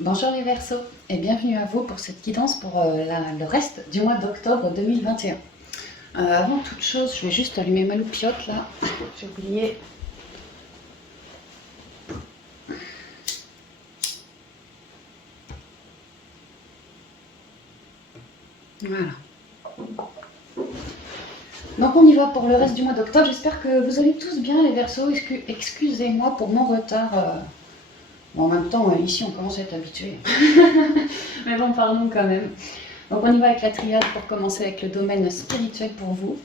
Bonjour les Verseaux et bienvenue à vous pour cette guidance pour le reste du mois d'octobre 2021. Avant toute chose, je vais juste allumer ma loupiote là, j'ai oublié. Voilà. Donc on y va pour le reste du mois d'octobre, j'espère que vous allez tous bien les Verseaux, excusez-moi pour mon retard. Bon, en même temps, ici on commence à être habitué. Mais bon, pardon quand même. Donc on y va avec la triade pour commencer avec le domaine spirituel pour vous.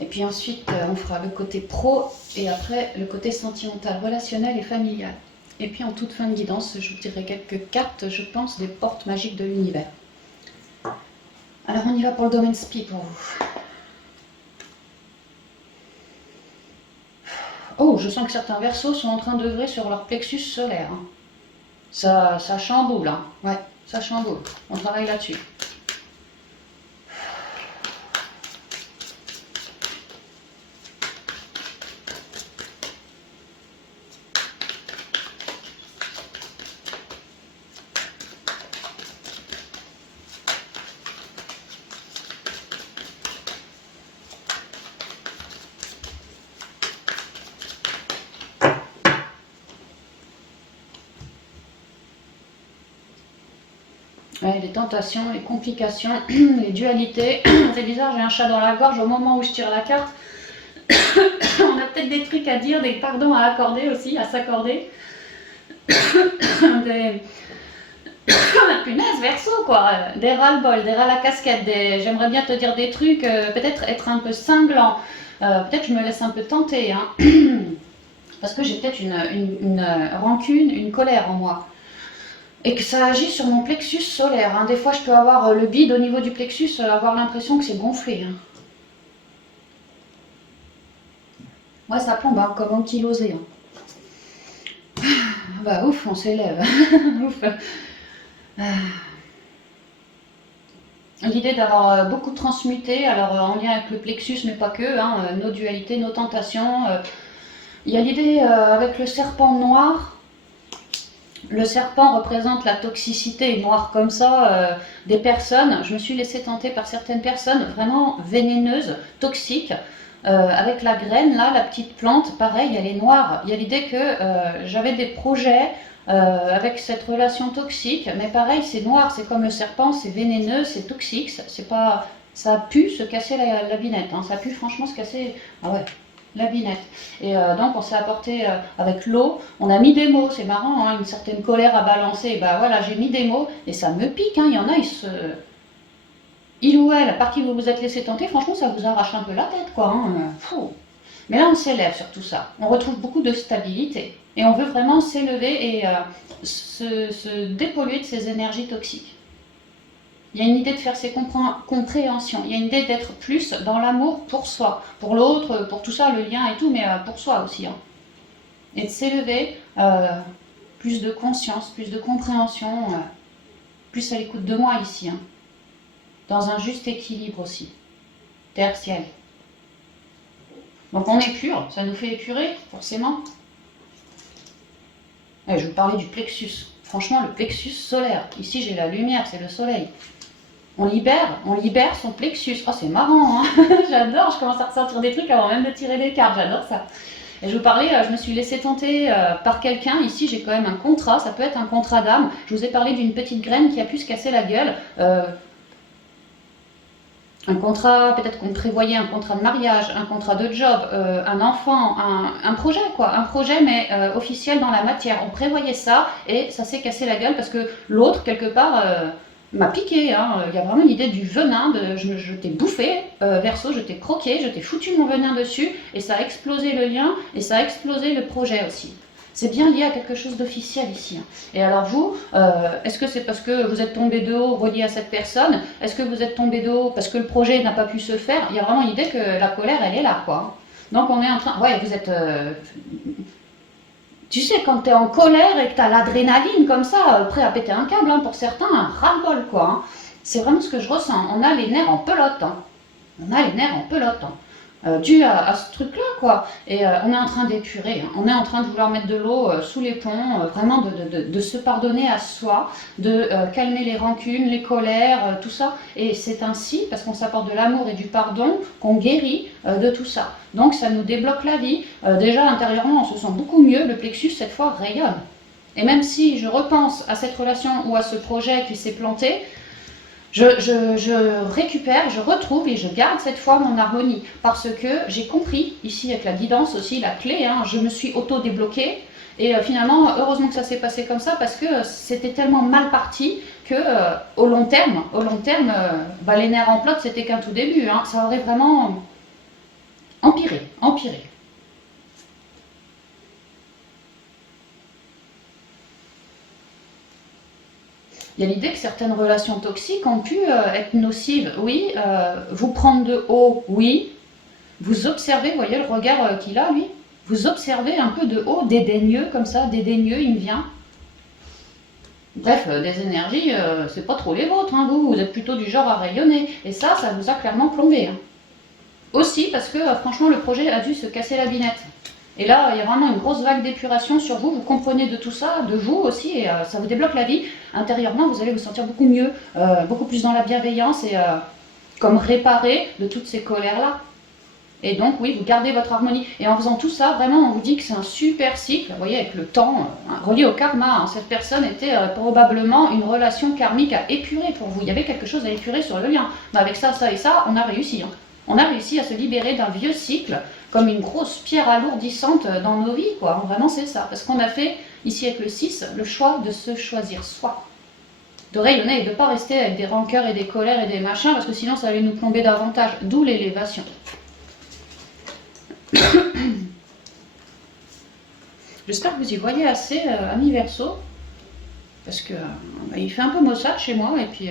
Et puis ensuite, on fera le côté pro et après le côté sentimental, relationnel et familial. Et puis en toute fin de guidance, je vous dirai quelques cartes, je pense, des portes magiques de l'univers. Alors on y va pour le domaine spi pour vous. Oh, je sens que certains Verseaux sont en train d'œuvrer sur leur plexus solaire. Ça chamboule, hein. Ouais, ça chamboule. On travaille là-dessus. Ouais, les tentations, les complications, les dualités. C'est bizarre, j'ai un chat dans la gorge au moment où je tire la carte. On a peut-être des trucs à dire, des pardons à accorder aussi, à s'accorder. Des... Punaise, Verseau quoi, des ras-le-bol, des ras la casquette, j'aimerais bien te dire des trucs, peut-être être un peu cinglant, peut-être je me laisse un peu tenter, hein. Parce que j'ai peut-être une rancune, une colère en moi. Et que ça agit sur mon plexus solaire, hein. Des fois je peux avoir le bide au niveau du plexus, avoir l'impression que c'est gonflé, hein. Ouais, ça plombe, hein, comme ankylosé, hein. Bah ouf, on s'élève. Ouf. L'idée d'avoir beaucoup transmuté, alors en lien avec le plexus, mais pas que, hein, nos dualités, nos tentations. Il y a l'idée avec le serpent noir. Le serpent représente la toxicité noire comme ça des personnes. Je me suis laissée tenter par certaines personnes vraiment vénéneuses, toxiques. Avec la graine, là, la petite plante, pareil, elle est noire. Il y a l'idée que j'avais des projets avec cette relation toxique, mais pareil, c'est noir, c'est comme le serpent, c'est vénéneux, c'est toxique, c'est pas, ça a pu se casser la binette, hein, ça a pu franchement se casser, ah ouais, la binette. Et donc on s'est apporté avec l'eau, on a mis des mots, c'est marrant, hein, une certaine colère à balancer, et bah voilà, j'ai mis des mots, et ça me pique, hein, il y en a, il ou elle, par qui vous vous êtes laissé tenter, franchement ça vous arrache un peu la tête, quoi, hein, mais là on s'élève sur tout ça, on retrouve beaucoup de stabilité. Et on veut vraiment s'élever et se dépolluer de ces énergies toxiques. Il y a une idée de faire ses compréhensions, il y a une idée d'être plus dans l'amour pour soi, pour l'autre, pour tout ça, le lien et tout, mais pour soi aussi, hein. Et de s'élever, plus de conscience, plus de compréhension, plus à l'écoute de moi ici, hein. Dans un juste équilibre aussi, terre-ciel. Donc on est pur, ça nous fait épurer, forcément. Je vais vous parler du plexus. Franchement, le plexus solaire. Ici, j'ai la lumière, c'est le soleil. On libère son plexus. Oh, c'est marrant, hein. J'adore, je commence à ressortir des trucs avant même de tirer des cartes, j'adore ça. Et je vous parlais, je me suis laissée tenter par quelqu'un. Ici, j'ai quand même un contrat, ça peut être un contrat d'âme. Je vous ai parlé d'une petite graine qui a pu se casser la gueule. Un contrat, peut-être qu'on prévoyait un contrat de mariage, un contrat de job, un enfant, un projet quoi, un projet mais officiel dans la matière. On prévoyait ça et ça s'est cassé la gueule parce que l'autre, quelque part, m'a piqué, hein. Il y a vraiment l'idée du venin, je t'ai bouffé, Verseau, je t'ai croqué, je t'ai foutu mon venin dessus et ça a explosé le lien et ça a explosé le projet aussi. C'est bien lié à quelque chose d'officiel ici, hein. Et alors vous, est-ce que c'est parce que vous êtes tombé de haut relié à cette personne? Est-ce que vous êtes tombé de haut parce que le projet n'a pas pu se faire? Il y a vraiment l'idée que la colère, elle est là, quoi. Donc on est en train... Ouais, vous êtes... Tu sais, quand tu es en colère et que tu as l'adrénaline comme ça, prêt à péter un câble, hein, pour certains, un ras-le-bol, quoi, hein. C'est vraiment ce que je ressens. On a les nerfs en pelote, hein. On a les nerfs en pelote, hein. dû à ce truc-là, quoi. Et on est en train d'épurer, hein. On est en train de vouloir mettre de l'eau sous les ponts, vraiment de se pardonner à soi, de calmer les rancunes, les colères, tout ça. Et c'est ainsi, parce qu'on s'apporte de l'amour et du pardon, qu'on guérit de tout ça. Donc ça nous débloque la vie. Déjà, intérieurement, on se sent beaucoup mieux. Le plexus, cette fois, rayonne. Et même si je repense à cette relation ou à ce projet qui s'est planté, je récupère, je retrouve et je garde cette fois mon harmonie. Parce que j'ai compris, ici avec la guidance aussi, la clé, hein, je me suis auto-débloquée. Et finalement, heureusement que ça s'est passé comme ça, parce que c'était tellement mal parti que au long terme, les nerfs en plâtre, c'était qu'un tout début. Hein, ça aurait vraiment empiré. Il y a l'idée que certaines relations toxiques ont pu être nocives, oui, vous prendre de haut, oui, vous observez, vous voyez le regard qu'il a, lui, vous observez un peu de haut, dédaigneux, comme ça, dédaigneux, il me vient. Bref, des énergies, c'est pas trop les vôtres, hein, vous êtes plutôt du genre à rayonner, et ça vous a clairement plombé. Hein. Aussi parce que, franchement, le projet a dû se casser la binette. Et là, il y a vraiment une grosse vague d'épuration sur vous, vous comprenez de tout ça, de vous aussi, et ça vous débloque la vie. Intérieurement, vous allez vous sentir beaucoup mieux, beaucoup plus dans la bienveillance et comme réparé de toutes ces colères-là. Et donc, oui, vous gardez votre harmonie. Et en faisant tout ça, vraiment, on vous dit que c'est un super cycle, vous voyez, avec le temps, relié au karma. Hein. Cette personne était probablement une relation karmique à épurer pour vous. Il y avait quelque chose à épurer sur le lien. Mais avec ça, ça et ça, on a réussi. Hein. On a réussi à se libérer d'un vieux cycle, comme une grosse pierre alourdissante dans nos vies, quoi. Vraiment, c'est ça. Parce qu'on a fait, ici avec le 6, le choix de se choisir soi. De rayonner et de ne pas rester avec des rancœurs et des colères et des machins, parce que sinon, ça allait nous plomber davantage. D'où l'élévation. J'espère que vous y voyez assez, amis Verseau, parce que il fait un peu maussade chez moi, et puis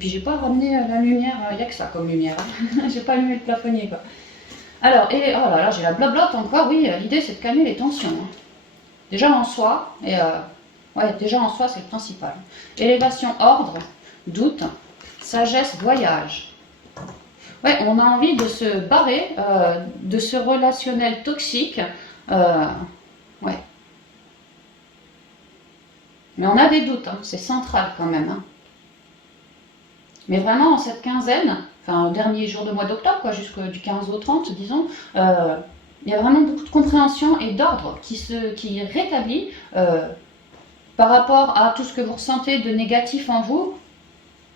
j'ai pas ramené la lumière, il n'y a que ça comme lumière. J'ai pas allumé le plafonnier, quoi. Alors, et oh là là, j'ai la blablote encore, oui, l'idée c'est de calmer les tensions. Hein. Déjà en soi, et ouais, déjà en soi c'est le principal. Élévation, ordre, doute, sagesse, voyage. Ouais, on a envie de se barrer de ce relationnel toxique. Ouais. Mais on a des doutes, hein, c'est central quand même. Hein. Mais vraiment, en cette quinzaine, enfin, au dernier jour de mois d'octobre, quoi, jusqu'au 15 au 30, disons, il y a vraiment beaucoup de compréhension et d'ordre qui rétablit par rapport à tout ce que vous ressentez de négatif en vous.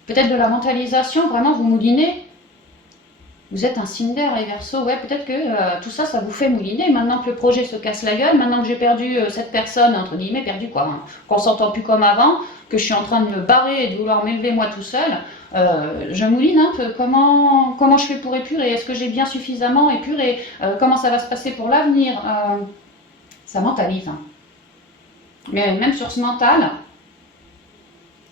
Peut-être de la mentalisation, vraiment, vous moulinez. Vous êtes un signe d'air, les Verseaux, ouais, peut-être que tout ça, ça vous fait mouliner. Maintenant que le projet se casse la gueule, maintenant que j'ai perdu cette personne, entre guillemets, perdu quoi, hein, qu'on s'entend plus comme avant, que je suis en train de me barrer et de vouloir m'élever moi tout seul, je mouline un peu. Comment je fais pour épurer? Est-ce que j'ai bien suffisamment épuré? Comment ça va se passer pour l'avenir? Ça mentalise. Hein. Mais même sur ce mental,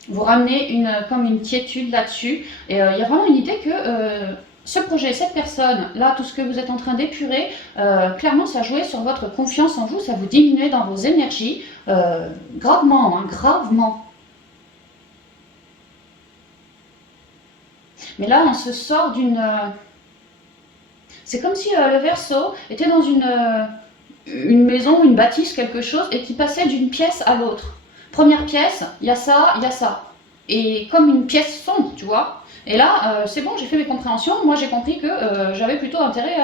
vous ramenez comme une quiétude là-dessus. Et il y a vraiment une idée que ce projet, cette personne, là, tout ce que vous êtes en train d'épurer, clairement, ça jouait sur votre confiance en vous, ça vous diminuait dans vos énergies, gravement, hein, gravement. Mais là, on se sort d'une... c'est comme si le Verseau était dans une maison, une bâtisse, quelque chose, et qui passait d'une pièce à l'autre. Première pièce, il y a ça, il y a ça. Et comme une pièce sombre, tu vois. Et là, c'est bon, j'ai fait mes compréhensions. Moi, j'ai compris que j'avais plutôt intérêt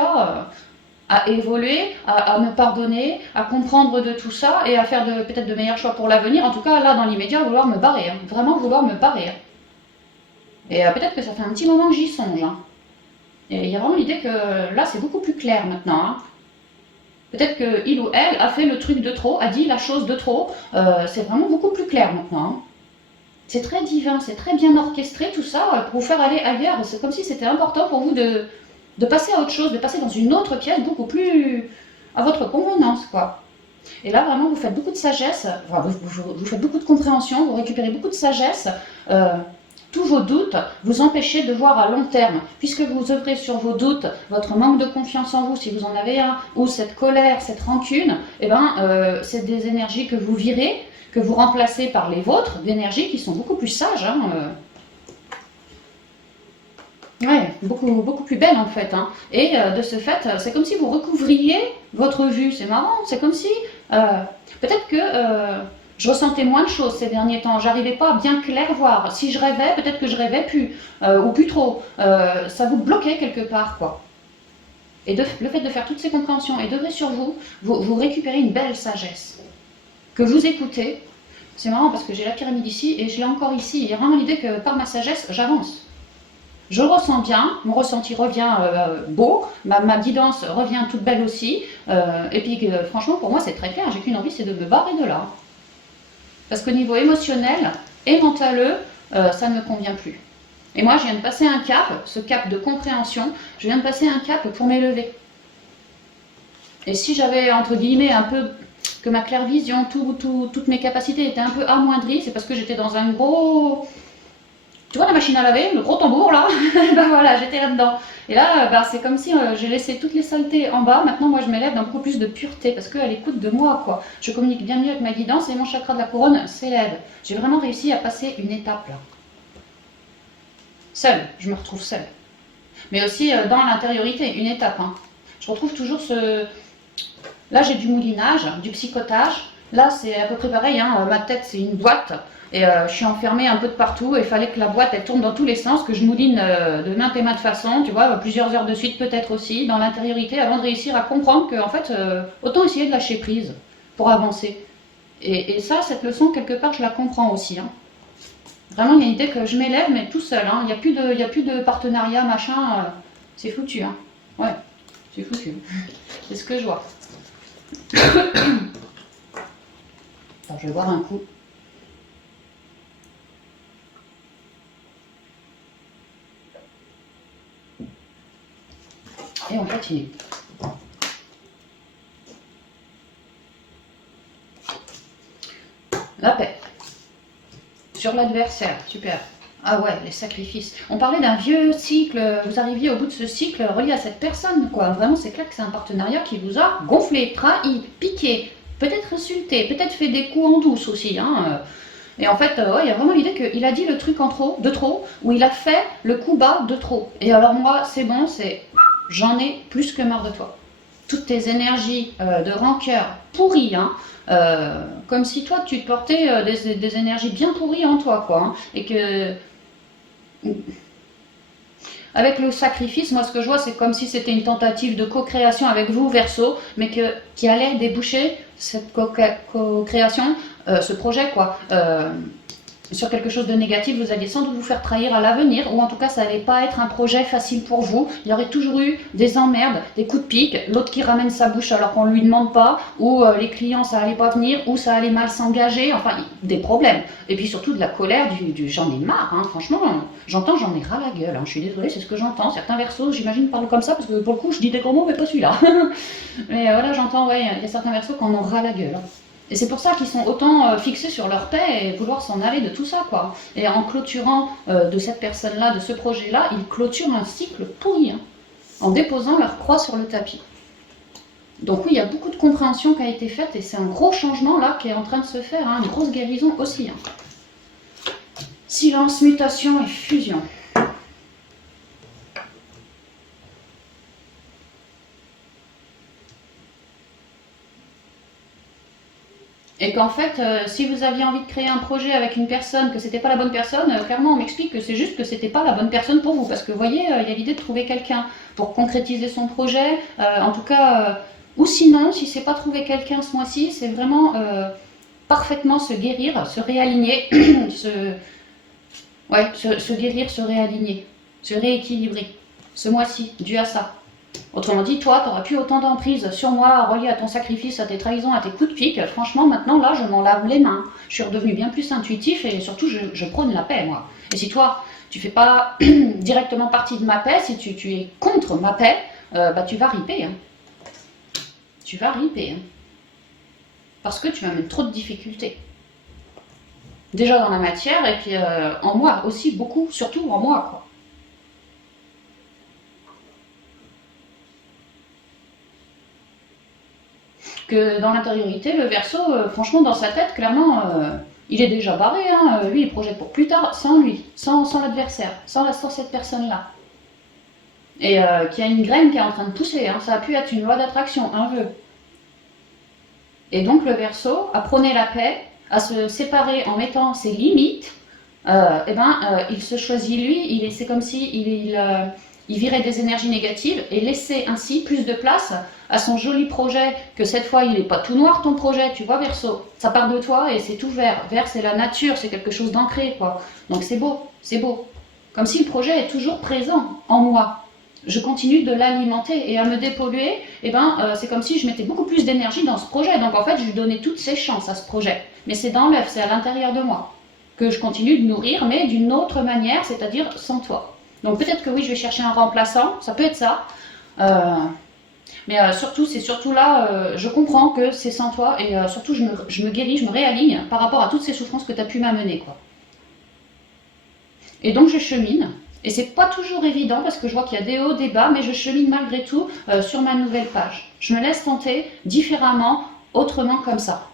à évoluer, à me pardonner, à comprendre de tout ça et à faire peut-être de meilleurs choix pour l'avenir. En tout cas, là, dans l'immédiat, vouloir me barrer. Hein. Vraiment vouloir me barrer. Hein. Et peut-être que ça fait un petit moment que j'y songe. Hein. Et il y a vraiment l'idée que là, c'est beaucoup plus clair maintenant. Hein. Peut-être qu'il ou elle a fait le truc de trop, a dit la chose de trop. C'est vraiment beaucoup plus clair maintenant. Hein. C'est très divin, c'est très bien orchestré tout ça pour vous faire aller ailleurs. C'est comme si c'était important pour vous de passer à autre chose, de passer dans une autre pièce beaucoup plus à votre convenance, quoi. Et là, vraiment, vous faites beaucoup de sagesse, enfin, vous faites beaucoup de compréhension, vous récupérez beaucoup de sagesse. Tous vos doutes vous empêchez de voir à long terme. Puisque vous œuvrez sur vos doutes, votre manque de confiance en vous, si vous en avez un, ou cette colère, cette rancune, eh ben, c'est des énergies que vous virez, que vous remplacez par les vôtres, d'énergies qui sont beaucoup plus sages. Hein, Ouais, beaucoup plus belle en fait, hein. Et de ce fait, c'est comme si vous recouvriez votre vue. C'est marrant, c'est comme si peut-être que je ressentais moins de choses ces derniers temps. J'arrivais pas à bien clair voir. Si je rêvais, peut-être que je rêvais plus ou plus trop. Ça vous bloquait quelque part, quoi. Et le fait de faire toutes ces compréhensions et d'œuvrer sur vous, vous récupérez une belle sagesse que vous écoutez. C'est marrant parce que j'ai la pyramide ici et je l'ai encore ici. Il y a vraiment l'idée que par ma sagesse, j'avance. Je ressens bien, mon ressenti revient beau, ma guidance revient toute belle aussi. Et puis franchement, pour moi, c'est très clair. J'ai qu'une envie, c'est de me barrer de là. Parce qu'au niveau émotionnel et mentaleux, ça ne me convient plus. Et moi, je viens de passer un cap, ce cap de compréhension, je viens de passer un cap pour m'élever. Et si j'avais, entre guillemets, un peu que ma clairvision, toutes mes capacités étaient un peu amoindries, c'est parce que j'étais dans un gros... Tu vois la machine à laver, le gros tambour là, ben voilà, j'étais là-dedans. Et là, ben, c'est comme si j'ai laissé toutes les saletés en bas. Maintenant, moi, je m'élève dans beaucoup plus de pureté parce qu'elle écoute de moi, quoi. Je communique bien mieux avec ma guidance et mon chakra de la couronne s'élève. J'ai vraiment réussi à passer une étape là. Seule, je me retrouve seule. Mais aussi dans l'intériorité, une étape. Hein. Je retrouve toujours ce... Là, j'ai du moulinage, du psychotage. Là, c'est à peu près pareil. Hein. Ma tête, c'est une boîte. Et je suis enfermée un peu de partout. Et il fallait que la boîte, elle tourne dans tous les sens, que je mouline de maintes et maintes façons. Tu vois, plusieurs heures de suite peut-être aussi, dans l'intériorité, avant de réussir à comprendre qu'en fait, autant essayer de lâcher prise pour avancer. Et ça, cette leçon, quelque part, je la comprends aussi. Hein. Vraiment, il y a une idée que je m'élève, mais tout seul. Hein. Il n'y a plus de partenariat, machin. C'est foutu. Hein. Ouais, c'est foutu. C'est ce que je vois. Alors, je vais boire un coup. Et on continue. La paix. Sur l'adversaire, super. Ah ouais, les sacrifices. On parlait d'un vieux cycle, vous arriviez au bout de ce cycle relié à cette personne, quoi. Vraiment, c'est clair que c'est un partenariat qui vous a gonflé, trahi, piqué, peut-être insulté, peut-être fait des coups en douce aussi, hein. Et en fait, ouais, il y a vraiment l'idée qu'il a dit le truc de trop, ou il a fait le coup bas de trop. Et alors moi, c'est bon, j'en ai plus que marre de toi. Toutes tes énergies de rancœur pourries, hein, comme si toi tu portais des énergies bien pourries en toi, quoi. Hein, et que avec le sacrifice, moi ce que je vois, c'est comme si c'était une tentative de co-création avec vous, Verseau, mais qui allait déboucher cette co-création, ce projet, quoi. Sur quelque chose de négatif, vous alliez sans doute vous faire trahir à l'avenir, ou en tout cas ça n'allait pas être un projet facile pour vous. Il y aurait toujours eu des emmerdes, des coups de pique, l'autre qui ramène sa bouche alors qu'on ne lui demande pas, ou les clients ça allait pas venir, ou ça allait mal s'engager, enfin des problèmes. Et puis surtout de la colère, j'en ai marre, hein, franchement, j'en ai ras la gueule, hein, je suis désolée, c'est ce que j'entends. Certains versos, j'imagine, parlent comme ça, parce que pour le coup je dis des gros mots, mais pas celui-là. Mais voilà, j'entends, ouais, il y a certains versos qui en ont ras la gueule. Hein. Et c'est pour ça qu'ils sont autant fixés sur leur paix et vouloir s'en aller de tout ça, quoi. Et en clôturant de cette personne-là, de ce projet-là, ils clôturent un cycle pourri, hein, en déposant leur croix sur le tapis. Donc oui, il y a beaucoup de compréhension qui a été faite et c'est un gros changement là qui est en train de se faire, hein, une grosse guérison aussi. Hein. Silence, mutation et fusion. Et qu'en fait, si vous aviez envie de créer un projet avec une personne, que c'était pas la bonne personne, clairement on m'explique que c'est juste que c'était pas la bonne personne pour vous. Parce que vous voyez, il y a l'idée de trouver quelqu'un pour concrétiser son projet. En tout cas, ou sinon, si c'est pas trouver quelqu'un ce mois-ci, c'est vraiment parfaitement se guérir, se réaligner, se guérir, se réaligner, se rééquilibrer. Ce mois-ci, dû à ça. Autrement dit, toi, tu n'auras plus autant d'emprise sur moi, relié à ton sacrifice, à tes trahisons, à tes coups de pique. Franchement, maintenant, là, je m'en lave les mains. Je suis redevenu bien plus intuitif et surtout, je prône la paix, moi. Et si toi, tu fais pas directement partie de ma paix, si tu es contre ma paix, bah, tu vas riper. Hein. Tu vas riper. Hein. Parce que tu m'amènes trop de difficultés. Déjà dans la matière et puis en moi aussi, beaucoup, surtout en moi, quoi. Que dans l'intériorité, le Verseau, franchement, dans sa tête, clairement, il est déjà barré. Hein. Lui, il projette pour plus tard, sans lui, sans l'adversaire, sans cette personne-là. et qu'il y a une graine qui est en train de pousser. Hein. Ça a pu être une loi d'attraction, un vœu. Et donc le Verseau a prôné la paix, à se séparer en mettant ses limites. Il se choisit lui, c'est comme si il virait des énergies négatives et laissait ainsi plus de place à son joli projet, que cette fois il n'est pas tout noir ton projet, tu vois Verseau, ça part de toi et c'est tout vert. Vert c'est la nature, c'est quelque chose d'ancré quoi. Donc c'est beau, c'est beau. Comme si le projet est toujours présent en moi. Je continue de l'alimenter et à me dépolluer, c'est comme si je mettais beaucoup plus d'énergie dans ce projet. Donc en fait, je lui donnais toutes ses chances à ce projet. Mais c'est dans l'œuf, c'est à l'intérieur de moi que je continue de nourrir, mais d'une autre manière, c'est-à-dire sans toi. Donc peut-être que oui, je vais chercher un remplaçant, ça peut être ça. Surtout, c'est surtout là, je comprends que c'est sans toi et surtout je me guéris, je me réaligne par rapport à toutes ces souffrances que tu as pu m'amener, quoi. Et donc je chemine. Et c'est pas toujours évident parce que je vois qu'il y a des hauts, des bas, mais je chemine malgré tout sur ma nouvelle page. Je me laisse tenter différemment, autrement comme ça.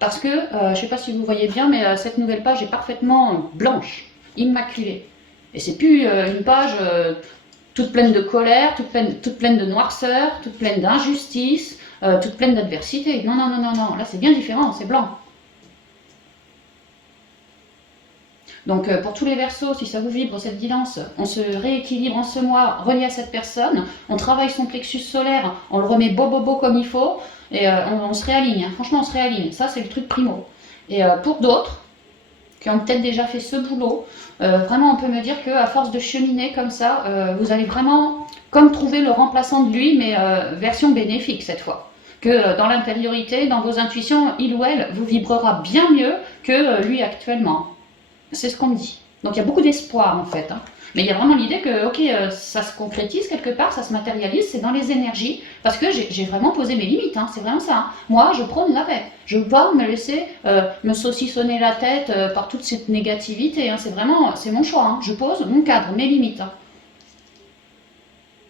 Parce que, je ne sais pas si vous voyez bien, mais cette nouvelle page est parfaitement blanche, immaculée. Et c'est plus une page toute pleine de colère, toute pleine de noirceur, toute pleine d'injustice, toute pleine d'adversité. Non, non, non, non, non, là c'est bien différent, c'est blanc. Donc pour tous les Verseaux, si ça vous vibre cette guidance, on se rééquilibre en ce mois relié à cette personne, on travaille son plexus solaire, on le remet beau comme il faut, et on se réaligne, hein. Franchement on se réaligne, ça c'est le truc primo. Et pour d'autres, qui ont peut-être déjà fait ce boulot, vraiment on peut me dire qu'à force de cheminer comme ça, vous allez vraiment comme trouver le remplaçant de lui, mais version bénéfique cette fois. Que dans l'intériorité, dans vos intuitions, il ou elle vous vibrera bien mieux que lui actuellement. C'est ce qu'on me dit. Donc il y a beaucoup d'espoir en fait. Hein. Mais il y a vraiment l'idée que, ok, ça se concrétise quelque part, ça se matérialise, c'est dans les énergies. Parce que j'ai vraiment posé mes limites, hein, c'est vraiment ça. Hein. Moi, je prône la paix. Je ne veux pas me laisser me saucissonner la tête par toute cette négativité. Hein. C'est vraiment, c'est mon choix. Hein. Je pose mon cadre, mes limites. Hein.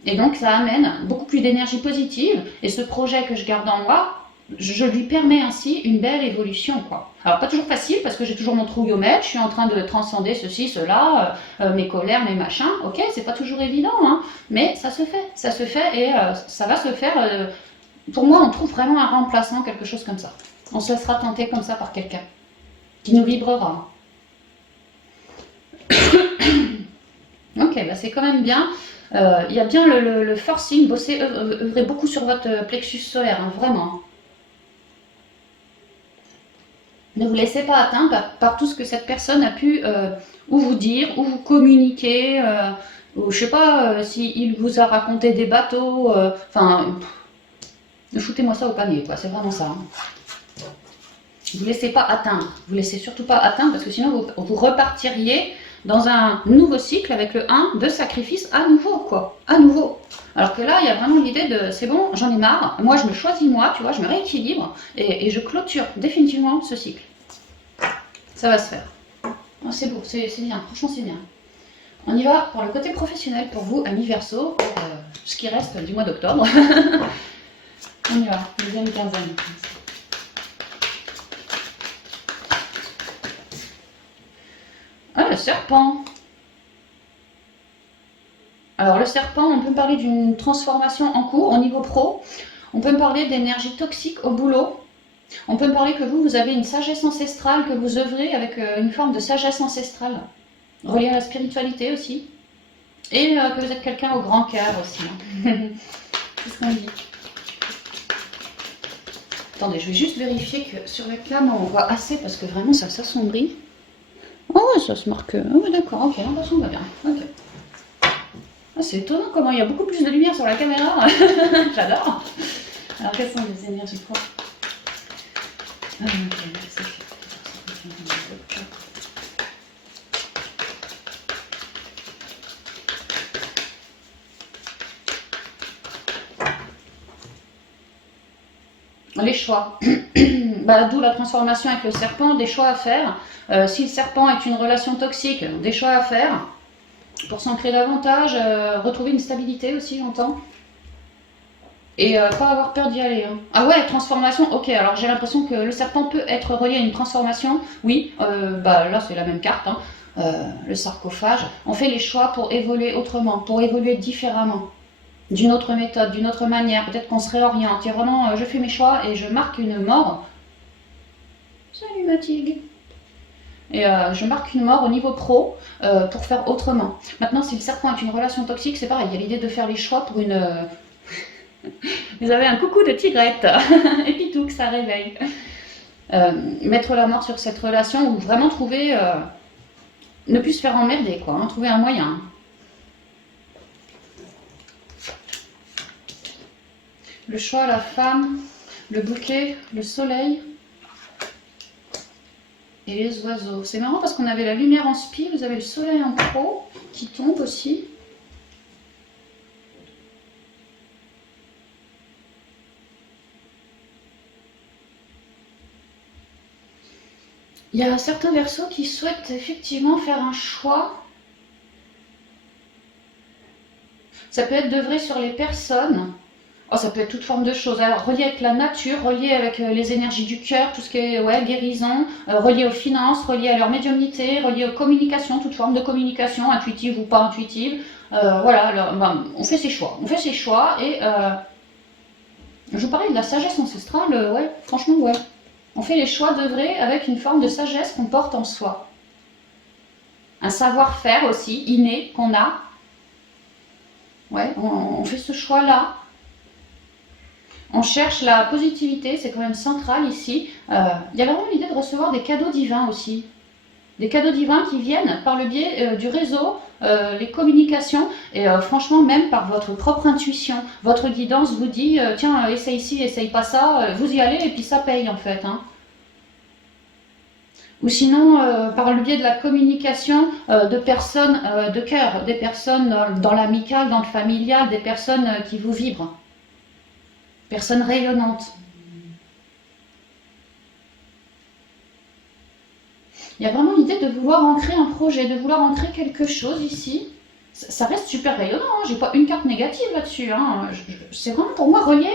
Et donc ça amène beaucoup plus d'énergie positive. Et ce projet que je garde en moi, je lui permets ainsi une belle évolution, quoi. Alors pas toujours facile parce que j'ai toujours mon trouillomètre, je suis en train de transcender ceci, cela, mes colères, mes machins, ok, c'est pas toujours évident, hein, mais ça se fait et ça va se faire. Pour moi, on trouve vraiment un remplaçant, quelque chose comme ça. On se laissera tenter comme ça par quelqu'un qui nous vibrera. Ok, bah c'est quand même bien. Il y a bien le forcing, bosser, œuvrez beaucoup sur votre plexus solaire, hein, vraiment. Ne vous laissez pas atteindre par tout ce que cette personne a pu ou vous dire, ou vous communiquer, ou je sais pas s'il vous a raconté des bateaux, shootez-moi ça au panier, quoi, c'est vraiment ça. Hein. Ne vous laissez pas atteindre, vous laissez surtout pas atteindre parce que sinon vous repartiriez dans un nouveau cycle avec le 1 de sacrifice à nouveau, quoi, à nouveau. Alors que là, il y a vraiment l'idée de c'est bon, j'en ai marre, moi je me choisis moi, tu vois, je me rééquilibre et je clôture définitivement ce cycle. Ça va se faire. Oh, c'est beau, c'est bien, franchement c'est bien. On y va pour le côté professionnel pour vous, amis Verseau, pour ce qui reste du mois d'octobre. On y va, deuxième quinzaine. Ah, le serpent. Alors le serpent, on peut parler d'une transformation en cours au niveau pro. On peut me parler d'énergie toxique au boulot. On peut me parler que vous avez une sagesse ancestrale, que vous œuvrez avec une forme de sagesse ancestrale, reliée à la spiritualité aussi. Et que vous êtes quelqu'un au grand cœur aussi. Hein. C'est ce qu'on dit. Attendez, je vais juste vérifier que sur la clame on voit assez parce que vraiment ça s'assombrit. Oh ouais, ça se marque. Oh ouais, d'accord, ok, l'impression va bien. Ok. Ah, c'est étonnant comment il y a beaucoup plus de lumière sur la caméra. J'adore. Alors, quelles sont les énergies propres? Les choix. D'où la transformation avec le serpent, des choix à faire. Si le serpent est une relation toxique, des choix à faire. Pour s'ancrer davantage, retrouver une stabilité aussi, j'entends. Et pas avoir peur d'y aller. Hein. Ah ouais, transformation, ok, alors j'ai l'impression que le serpent peut être relié à une transformation. Oui, là c'est la même carte. Hein. le sarcophage. On fait les choix pour évoluer autrement, pour évoluer différemment, d'une autre méthode, d'une autre manière. Peut-être qu'on se réoriente. Il y a vraiment, je fais mes choix et je marque une mort. Salut Mathilde. Et je marque une mort au niveau pro pour faire autrement. Maintenant, si le serpent est une relation toxique, c'est pareil. Il y a l'idée de faire les choix pour une... Vous avez un coucou de tigrette. Et puis tout, que ça réveille. Mettre la mort sur cette relation ou vraiment trouver... ne plus se faire emmerder, quoi. Hein, trouver un moyen. Le choix, la femme, le bouquet, le soleil... Et les oiseaux. C'est marrant parce qu'on avait la lumière en spi, vous avez le soleil en pro qui tombe aussi. Il y a certains verseaux qui souhaitent effectivement faire un choix. Ça peut être d'œuvrer sur les personnes. Oh, ça peut être toute forme de choses. Alors, relié avec la nature, relié avec les énergies du cœur, tout ce qui est guérison, relié aux finances, relié à leur médiumnité, relié aux communications, toute forme de communication, intuitive ou pas intuitive. Voilà, alors, on fait ses choix. On fait ses choix et je vous parlais de la sagesse ancestrale, ouais, franchement, ouais. On fait les choix d'œuvrer avec une forme de sagesse qu'on porte en soi. Un savoir-faire aussi, inné, qu'on a. Ouais, on fait ce choix-là. On cherche la positivité, c'est quand même central ici. Il y a vraiment l'idée de recevoir des cadeaux divins aussi. Des cadeaux divins qui viennent par le biais du réseau, les communications, et franchement même par votre propre intuition. Votre guidance vous dit, tiens, essaye ci, essaye pas ça, vous y allez et puis ça paye en fait. Hein. Ou sinon, par le biais de la communication de personnes de cœur, des personnes dans l'amical, dans le familial, des personnes qui vous vibrent. Personne rayonnante. Il y a vraiment l'idée de vouloir ancrer un projet, de vouloir ancrer quelque chose ici. Ça reste super rayonnant, hein. J'ai pas une carte négative là-dessus. Hein. C'est vraiment pour moi relié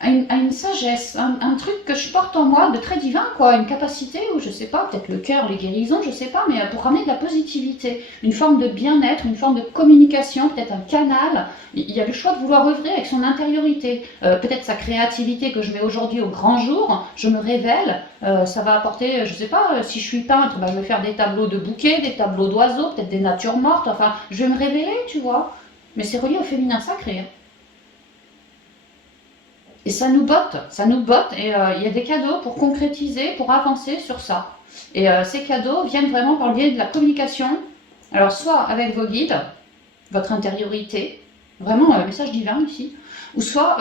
à une sagesse, un truc que je porte en moi de très divin, quoi, une capacité, ou je sais pas, peut-être le cœur, les guérisons, je sais pas, mais pour ramener de la positivité, une forme de bien-être, une forme de communication, peut-être un canal. Il y a le choix de vouloir œuvrer avec son intériorité, peut-être sa créativité que je mets aujourd'hui au grand jour, je me révèle, ça va apporter, je sais pas, si je suis peintre, je vais faire des tableaux de bouquets, des tableaux d'oiseaux, peut-être des natures mortes, enfin, je vais me révéler, tu vois, mais c'est relié au féminin sacré. Hein. Et ça nous botte, et il y a des cadeaux pour concrétiser, pour avancer sur ça. Et ces cadeaux viennent vraiment par le biais de la communication, alors soit avec vos guides, votre intériorité, vraiment un message divin ici, ou soit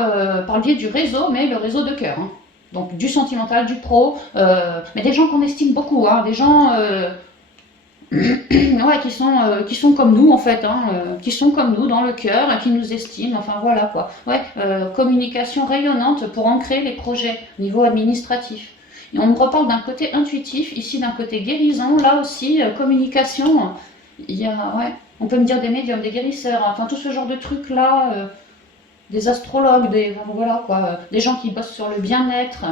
par le biais du réseau, mais le réseau de cœur. Hein. Donc du sentimental, du pro, mais des gens qu'on estime beaucoup, hein, des gens ouais, qui sont comme nous en fait, hein, qui sont comme nous dans le cœur, qui nous estiment, enfin voilà quoi. Ouais, communication rayonnante pour ancrer les projets au niveau administratif. Et on me reparle d'un côté intuitif, ici d'un côté guérison, là aussi communication. Il y a, ouais, on peut me dire des médiums, des guérisseurs, enfin tout ce genre de trucs là. Des astrologues, voilà, quoi, des gens qui bossent sur le bien-être,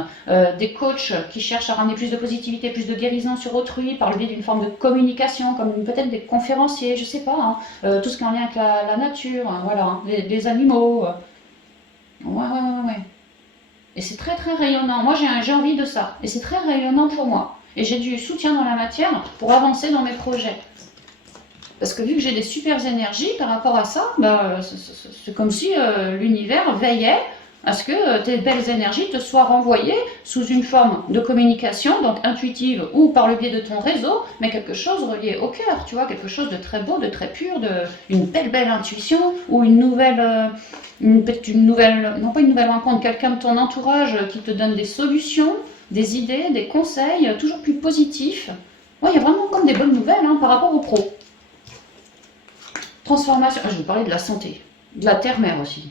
des coachs qui cherchent à ramener plus de positivité, plus de guérison sur autrui par le biais d'une forme de communication, comme peut-être des conférenciers, je sais pas, hein, tout ce qui est en lien avec la nature, hein, voilà, hein, les animaux. Ouais. Et c'est très très rayonnant. Moi j'ai envie de ça. Et c'est très rayonnant pour moi. Et j'ai du soutien dans la matière pour avancer dans mes projets. Parce que vu que j'ai des super énergies par rapport à ça, bah, c'est comme si l'univers veillait à ce que tes belles énergies te soient renvoyées sous une forme de communication, donc intuitive ou par le biais de ton réseau, mais quelque chose relié au cœur, tu vois, quelque chose de très beau, de très pur, une belle intuition ou une nouvelle, peut-être une nouvelle, non pas une nouvelle rencontre, quelqu'un de ton entourage qui te donne des solutions, des idées, des conseils, toujours plus positifs. Ouais, il y a vraiment comme des bonnes nouvelles hein, par rapport aux pros. Transformation, je vous parlais de la santé, de la terre-mère aussi.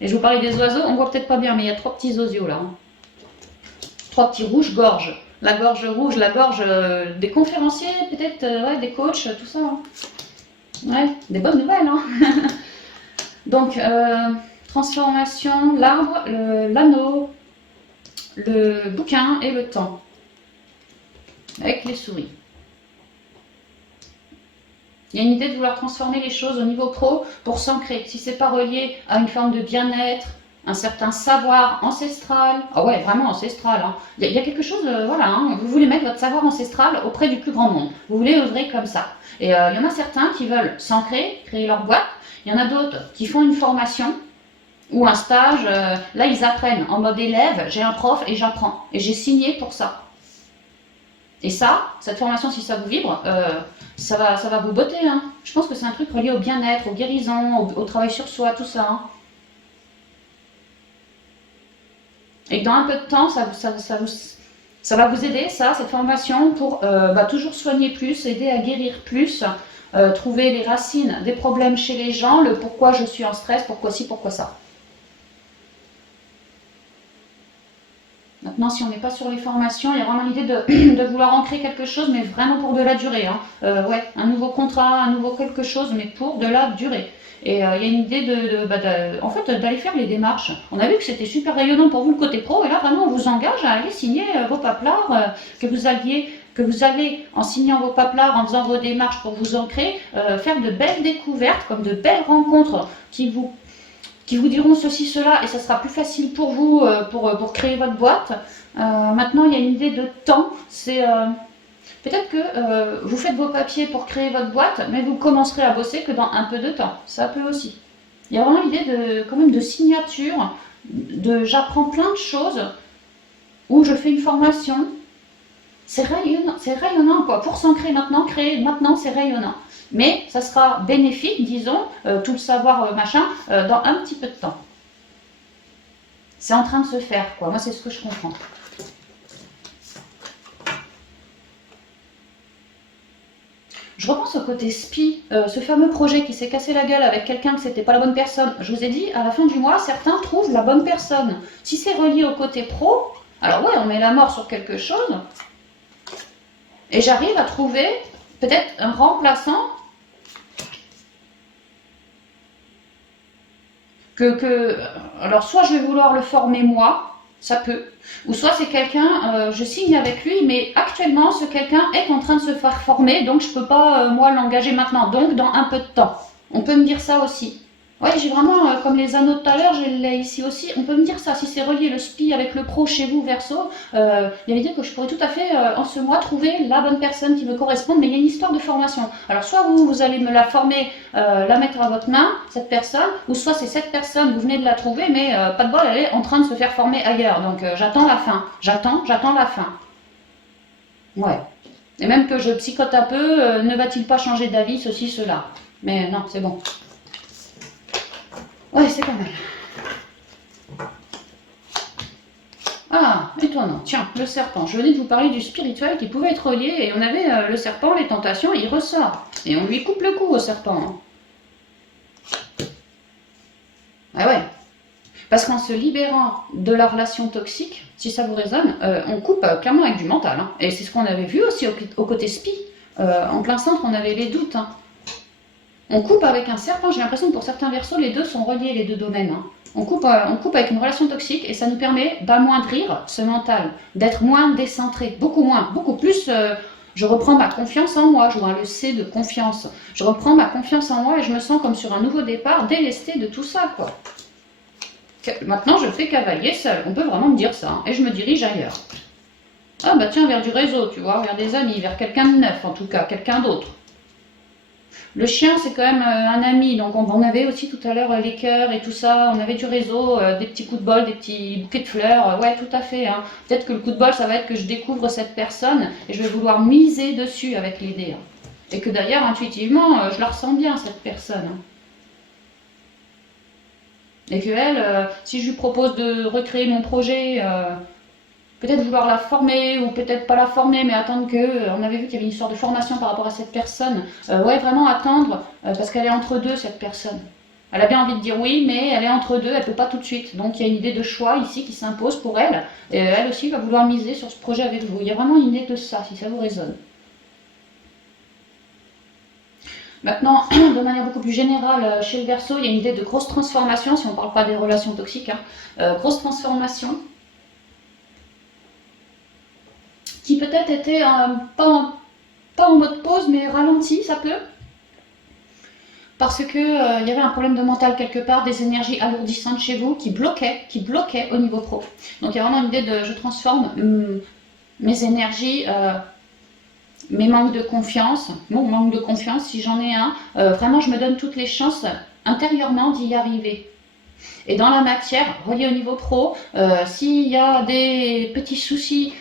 Et je vous parlais des oiseaux, on voit peut-être pas bien, mais il y a 3 petits osios là. Hein. 3 petits rouges-gorges. La gorge rouge, la gorge des conférenciers, peut-être, ouais, des coachs, tout ça. Hein. Ouais, des bonnes nouvelles. Hein. Donc, transformation, l'arbre, l'anneau, le bouquin et le temps. Avec les souris. Il y a une idée de vouloir transformer les choses au niveau pro pour s'ancrer. Si c'est pas relié à une forme de bien-être, un certain savoir ancestral, ah ouais, vraiment ancestral, hein. Il y a quelque chose, voilà, hein, vous voulez mettre votre savoir ancestral auprès du plus grand monde. Vous voulez œuvrer comme ça. Et il y en a certains qui veulent s'ancrer, créer leur boîte. Il y en a d'autres qui font une formation ou un stage. Là, ils apprennent en mode élève. J'ai un prof et j'apprends. Et j'ai signé pour ça. Et ça, cette formation, si ça vous vibre, ça va vous botter. Hein. Je pense que c'est un truc relié au bien-être, aux guérisons, au travail sur soi, tout ça. Hein. Et que dans un peu de temps, ça va vous aider, ça, cette formation, pour toujours soigner plus, aider à guérir plus, trouver les racines des problèmes chez les gens, le pourquoi je suis en stress, pourquoi ci, pourquoi ça. Maintenant, si on n'est pas sur les formations, il y a vraiment l'idée de vouloir ancrer quelque chose, mais vraiment pour de la durée. Hein. Ouais, un nouveau contrat, un nouveau quelque chose, mais pour de la durée. Et il y a une idée en fait, d'aller faire les démarches. On a vu que c'était super rayonnant pour vous le côté pro, et là vraiment on vous engage à aller signer vos paplards, que vous allez, en signant vos paplards, en faisant vos démarches pour vous ancrer, faire de belles découvertes, comme de belles rencontres qui vous diront ceci, cela, et ça sera plus facile pour vous pour créer votre boîte. Maintenant, il y a une idée de temps, c'est peut-être que vous faites vos papiers pour créer votre boîte, mais vous commencerez à bosser que dans un peu de temps. Ça peut aussi. Il y a vraiment l'idée quand même de signature, de j'apprends plein de choses, ou je fais une formation. C'est rayonnant quoi. Pour s'ancrer maintenant, créer maintenant, c'est rayonnant. Mais ça sera bénéfique, disons, tout le savoir machin, dans un petit peu de temps. C'est en train de se faire, quoi. Moi, c'est ce que je comprends. Je repense au côté SPI, ce fameux projet qui s'est cassé la gueule avec quelqu'un que c'était pas la bonne personne. Je vous ai dit, à la fin du mois, certains trouvent la bonne personne. Si c'est relié au côté pro, alors ouais, on met la mort sur quelque chose, et j'arrive à trouver peut-être un remplaçant alors soit je vais vouloir le former moi, ça peut, ou soit c'est quelqu'un, je signe avec lui, mais actuellement ce quelqu'un est en train de se faire former, donc je peux pas moi l'engager maintenant, donc dans un peu de temps. On peut me dire ça aussi. Oui, j'ai vraiment, comme les anneaux de tout à l'heure, je l'ai ici aussi, on peut me dire ça, si c'est relié le SPI avec le pro chez vous, Verseau, il y a l'idée que je pourrais tout à fait, en ce mois, trouver la bonne personne qui me corresponde, mais il y a une histoire de formation. Alors soit vous allez me la former, la mettre à votre main, cette personne, ou soit c'est cette personne, vous venez de la trouver, mais pas de bol, elle est en train de se faire former ailleurs, donc j'attends la fin, j'attends la fin. Ouais. Et même que je psychote un peu, ne va-t-il pas changer d'avis, ceci, cela. Mais non, c'est bon. Ouais, c'est pas mal. Ah, étonnant. Tiens, le serpent. Je venais de vous parler du spirituel qui pouvait être relié, et on avait le serpent, les tentations, il ressort. Et on lui coupe le cou au serpent. Ah ouais. Parce qu'en se libérant de la relation toxique, si ça vous résonne, on coupe clairement avec du mental. Hein. Et c'est ce qu'on avait vu aussi au côté spi. En plein centre, on avait les doutes. Hein. On coupe avec un serpent, j'ai l'impression que pour certains versos, les deux sont reliés, les deux domaines. Hein. On coupe avec une relation toxique et ça nous permet d'amoindrir ce mental, d'être moins décentré, beaucoup plus. Je reprends ma confiance en moi, je vois le C de confiance. Je reprends ma confiance en moi et je me sens comme sur un nouveau départ, délesté de tout ça, quoi. Maintenant, je fais cavalier seul, on peut vraiment me dire ça, hein, et je me dirige ailleurs. Ah bah tiens, vers du réseau, tu vois, vers des amis, vers quelqu'un de neuf en tout cas, quelqu'un d'autre. Le chien, c'est quand même un ami, donc on avait aussi tout à l'heure les cœurs et tout ça, on avait du réseau, des petits coups de bol, des petits bouquets de fleurs, ouais, tout à fait. Hein. Peut-être que le coup de bol, ça va être que je découvre cette personne et je vais vouloir miser dessus avec l'idée. Hein. Et que d'ailleurs, intuitivement, je la ressens bien, cette personne. Hein. Et que elle, si je lui propose de recréer mon projet, peut-être vouloir la former ou peut-être pas la former, mais attendre que. On avait vu qu'il y avait une histoire de formation par rapport à cette personne. Ouais, vraiment attendre, parce qu'elle est entre deux, cette personne. Elle a bien envie de dire oui, mais elle est entre deux, elle peut pas tout de suite. Donc il y a une idée de choix ici qui s'impose pour elle. Et elle aussi va vouloir miser sur ce projet avec vous. Il y a vraiment une idée de ça, si ça vous résonne. Maintenant, de manière beaucoup plus générale, chez le Verseau, il y a une idée de grosse transformation, si on ne parle pas des relations toxiques. Hein. Grosse transformation. Qui peut-être était pas en mode pause, mais ralenti, ça peut. Parce que il y avait un problème de mental quelque part, des énergies alourdissantes chez vous qui bloquaient au niveau pro. Donc il y a vraiment l'idée de je transforme mes énergies, mes manques de confiance, mon manque de confiance si j'en ai un, vraiment je me donne toutes les chances intérieurement d'y arriver. Et dans la matière, reliée au niveau pro, s'il y a des petits soucis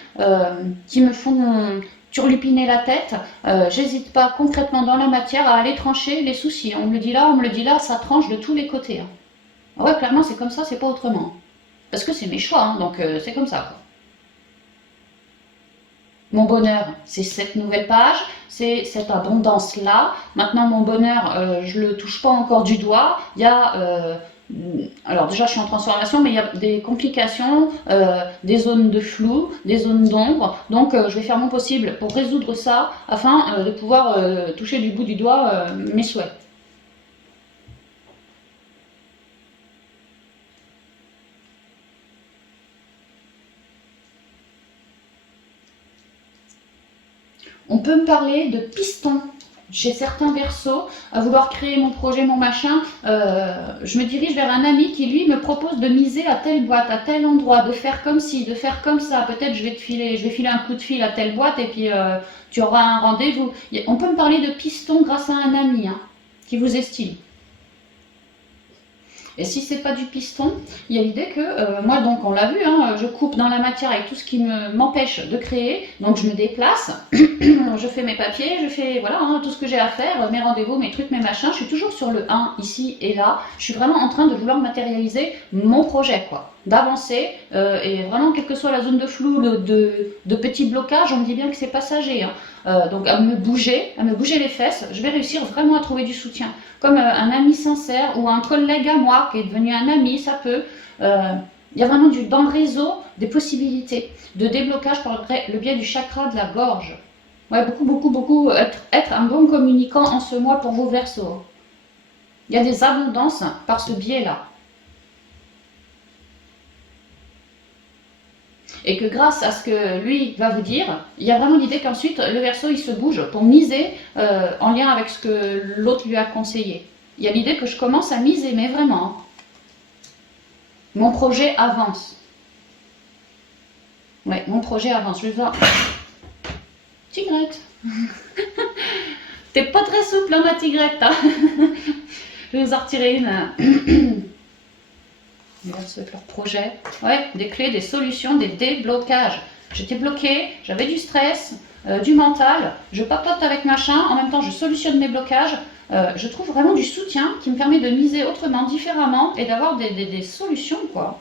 qui me font turlupiner la tête, j'hésite pas concrètement dans la matière à aller trancher les soucis. On me le dit là, on me le dit là, ça tranche de tous les côtés. Hein. Ouais, clairement, c'est comme ça, c'est pas autrement. Parce que c'est mes choix, hein, donc c'est comme ça. Quoi. Mon bonheur, c'est cette nouvelle page, c'est cette abondance-là. Maintenant, mon bonheur, je ne le touche pas encore du doigt. Il y a, alors déjà, je suis en transformation, mais il y a des complications, des zones de flou, des zones d'ombre. Donc, je vais faire mon possible pour résoudre ça, afin de pouvoir toucher du bout du doigt mes souhaits. On peut me parler de piston. Chez certains versos, à vouloir créer mon projet, mon machin, je me dirige vers un ami qui lui me propose de miser à telle boîte, à tel endroit, de faire comme ci, de faire comme ça. Peut-être je vais filer un coup de fil à telle boîte et puis tu auras un rendez-vous. On peut me parler de piston grâce à un ami hein, qui vous estime. Et si c'est pas du piston, il y a l'idée que, moi donc on l'a vu, hein, je coupe dans la matière avec tout ce qui m'empêche de créer, donc je me déplace, je fais mes papiers, je fais voilà, hein, tout ce que j'ai à faire, mes rendez-vous, mes trucs, mes machins, je suis toujours sur le 1, ici et là, je suis vraiment en train de vouloir matérialiser mon projet, quoi, d'avancer, et vraiment quelle que soit la zone de flou, de petits blocages, on me dit bien que c'est passager, hein. Donc à me bouger les fesses, je vais réussir vraiment à trouver du soutien. Comme un ami sincère ou un collègue à moi qui est devenu un ami, ça peut. Il y a vraiment dans le réseau des possibilités de déblocage par le biais du chakra de la gorge. Ouais, beaucoup, être un bon communicant en ce mois pour vos versos. Il y a des abondances par ce biais-là. Et que grâce à ce que lui va vous dire, il y a vraiment l'idée qu'ensuite le verso il se bouge pour miser en lien avec ce que l'autre lui a conseillé. Il y a l'idée que je commence à miser, mais vraiment. Mon projet avance. Ouais, mon projet avance. Je vais voir. Tigrette. T'es pas très souple, hein, ma tigrette. Hein. Je vais vous en retirer une. Leur projet. Ouais, des clés, des solutions, des déblocages. J'étais bloquée, j'avais du stress, du mental, je papote avec machin, en même temps je solutionne mes blocages. Je trouve vraiment du soutien qui me permet de miser autrement, différemment et d'avoir des solutions quoi.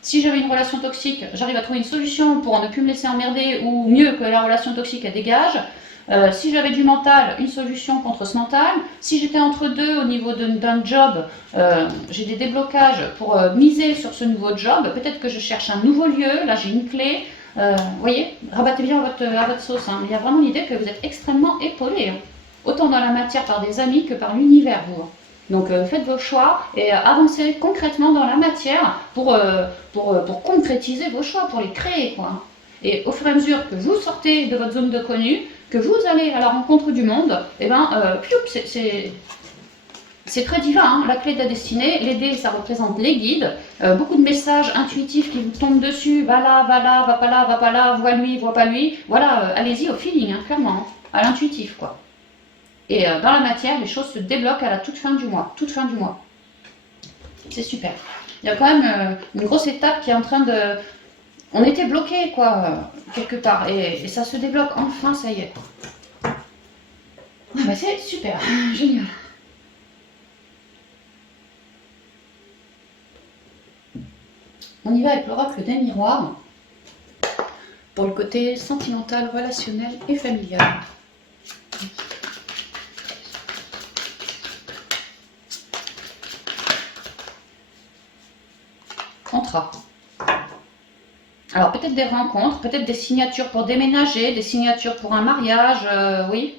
Si j'avais une relation toxique, j'arrive à trouver une solution pour ne plus me laisser emmerder ou mieux que la relation toxique elle dégage. Si j'avais du mental, une solution contre ce mental. Si j'étais entre deux au niveau d'un job, j'ai des déblocages pour miser sur ce nouveau job. Peut-être que je cherche un nouveau lieu, là j'ai une clé. Vous voyez, rabattez bien à votre sauce. Hein. Il y a vraiment l'idée que vous êtes extrêmement épaulé. Hein. Autant dans la matière par des amis que par l'univers. Vous. Donc faites vos choix et avancez concrètement dans la matière pour concrétiser vos choix, pour les créer. Quoi. Et au fur et à mesure que vous sortez de votre zone de connu, que vous allez à la rencontre du monde, et ben, c'est très divin, hein, la clé de la destinée. Les dés, ça représente les guides, beaucoup de messages intuitifs qui vous tombent dessus, va là, va pas là, vois lui, vois pas lui. Voilà, allez-y au feeling, hein, clairement, hein, à l'intuitif, quoi. Et dans la matière, les choses se débloquent à la toute fin du mois, C'est super. Il y a quand même une grosse étape qui est en train de... On était bloqués, quoi, quelque part, et ça se débloque, enfin, ça y est. Ah bah c'est super, génial. On y va avec l'oracle des miroirs, pour le côté sentimental, relationnel et familial. Contrat. Alors peut-être des rencontres, peut-être des signatures pour déménager, des signatures pour un mariage, oui.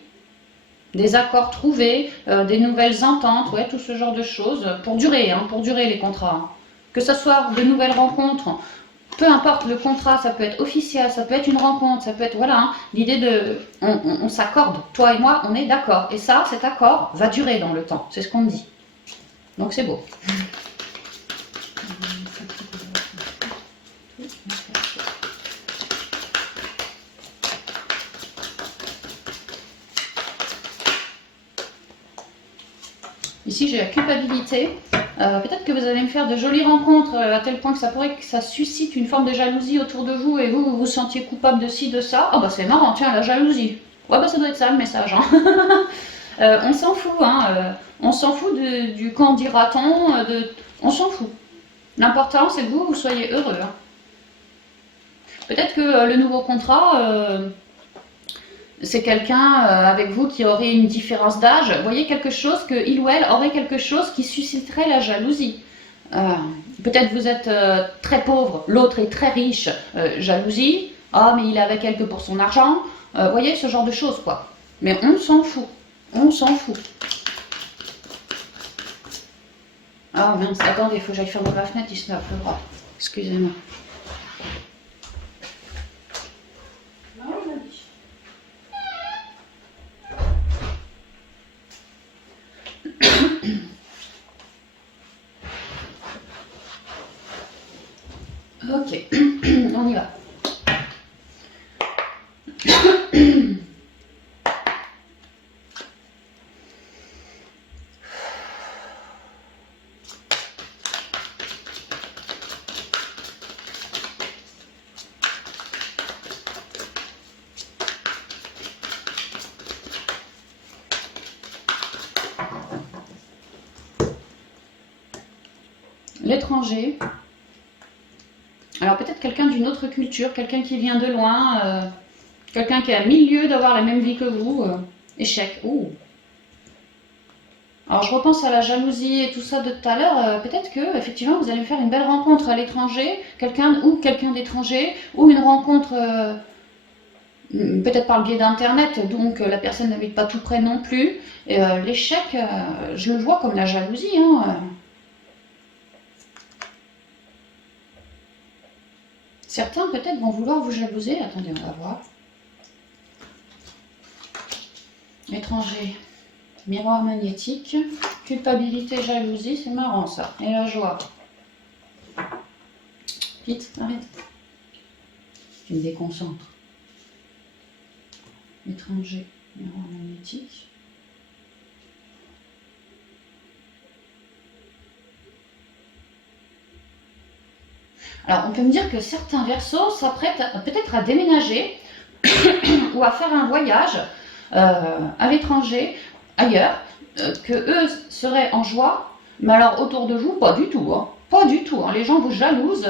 Des accords trouvés, des nouvelles ententes, ouais, tout ce genre de choses. Pour durer les contrats. Hein. Que ce soit de nouvelles rencontres peu importe le contrat, ça peut être officiel, ça peut être une rencontre, ça peut être, voilà, hein, l'idée de, on s'accorde, toi et moi, on est d'accord. Et ça, cet accord va durer dans le temps, c'est ce qu'on me dit. Donc c'est beau. Ici, j'ai la culpabilité. Peut-être que vous allez me faire de jolies rencontres à tel point que ça suscite une forme de jalousie autour de vous et vous vous sentiez coupable de ci, de ça. Oh bah c'est marrant, tiens, la jalousie. Ouais bah ça doit être ça le message. Hein. On s'en fout, hein. On s'en fout du quand dira-t-on. On s'en fout. L'important c'est que vous soyez heureux. Hein. Peut-être que le nouveau contrat... c'est quelqu'un avec vous qui aurait une différence d'âge. Vous voyez quelque chose que il ou elle aurait quelque chose qui susciterait la jalousie. Peut-être vous êtes très pauvre, l'autre est très riche, jalousie. Ah mais il est avec elle que pour son argent. Vous voyez ce genre de choses quoi. Mais on s'en fout. On s'en fout. Ah mince, attendez, il faut que j'aille fermer ma fenêtre, il se met à pleuvoir. Excusez-moi. Ok, on y va. L'étranger. Alors peut-être quelqu'un d'une autre culture, quelqu'un qui vient de loin, quelqu'un qui est à 1000 lieues d'avoir la même vie que vous. Échec. Ouh. Alors je repense à la jalousie et tout ça de tout à l'heure. Peut-être que effectivement vous allez faire une belle rencontre à l'étranger, quelqu'un d'étranger, ou une rencontre peut-être par le biais d'internet, donc la personne n'habite pas tout près non plus. Et l'échec, je le vois comme la jalousie. Hein. Certains peut-être vont vouloir vous jalouser. Attendez, on va voir. Étranger. Miroir magnétique, culpabilité, jalousie, c'est marrant ça. Et la joie. Vite, arrête. Tu me déconcentres. Étranger, miroir magnétique. Alors, on peut me dire que certains Verseaux s'apprêtent peut-être à déménager ou à faire un voyage à l'étranger, ailleurs, que eux seraient en joie, mais alors autour de vous, pas du tout. Hein. Pas du tout. Hein. Les gens vous jalousent.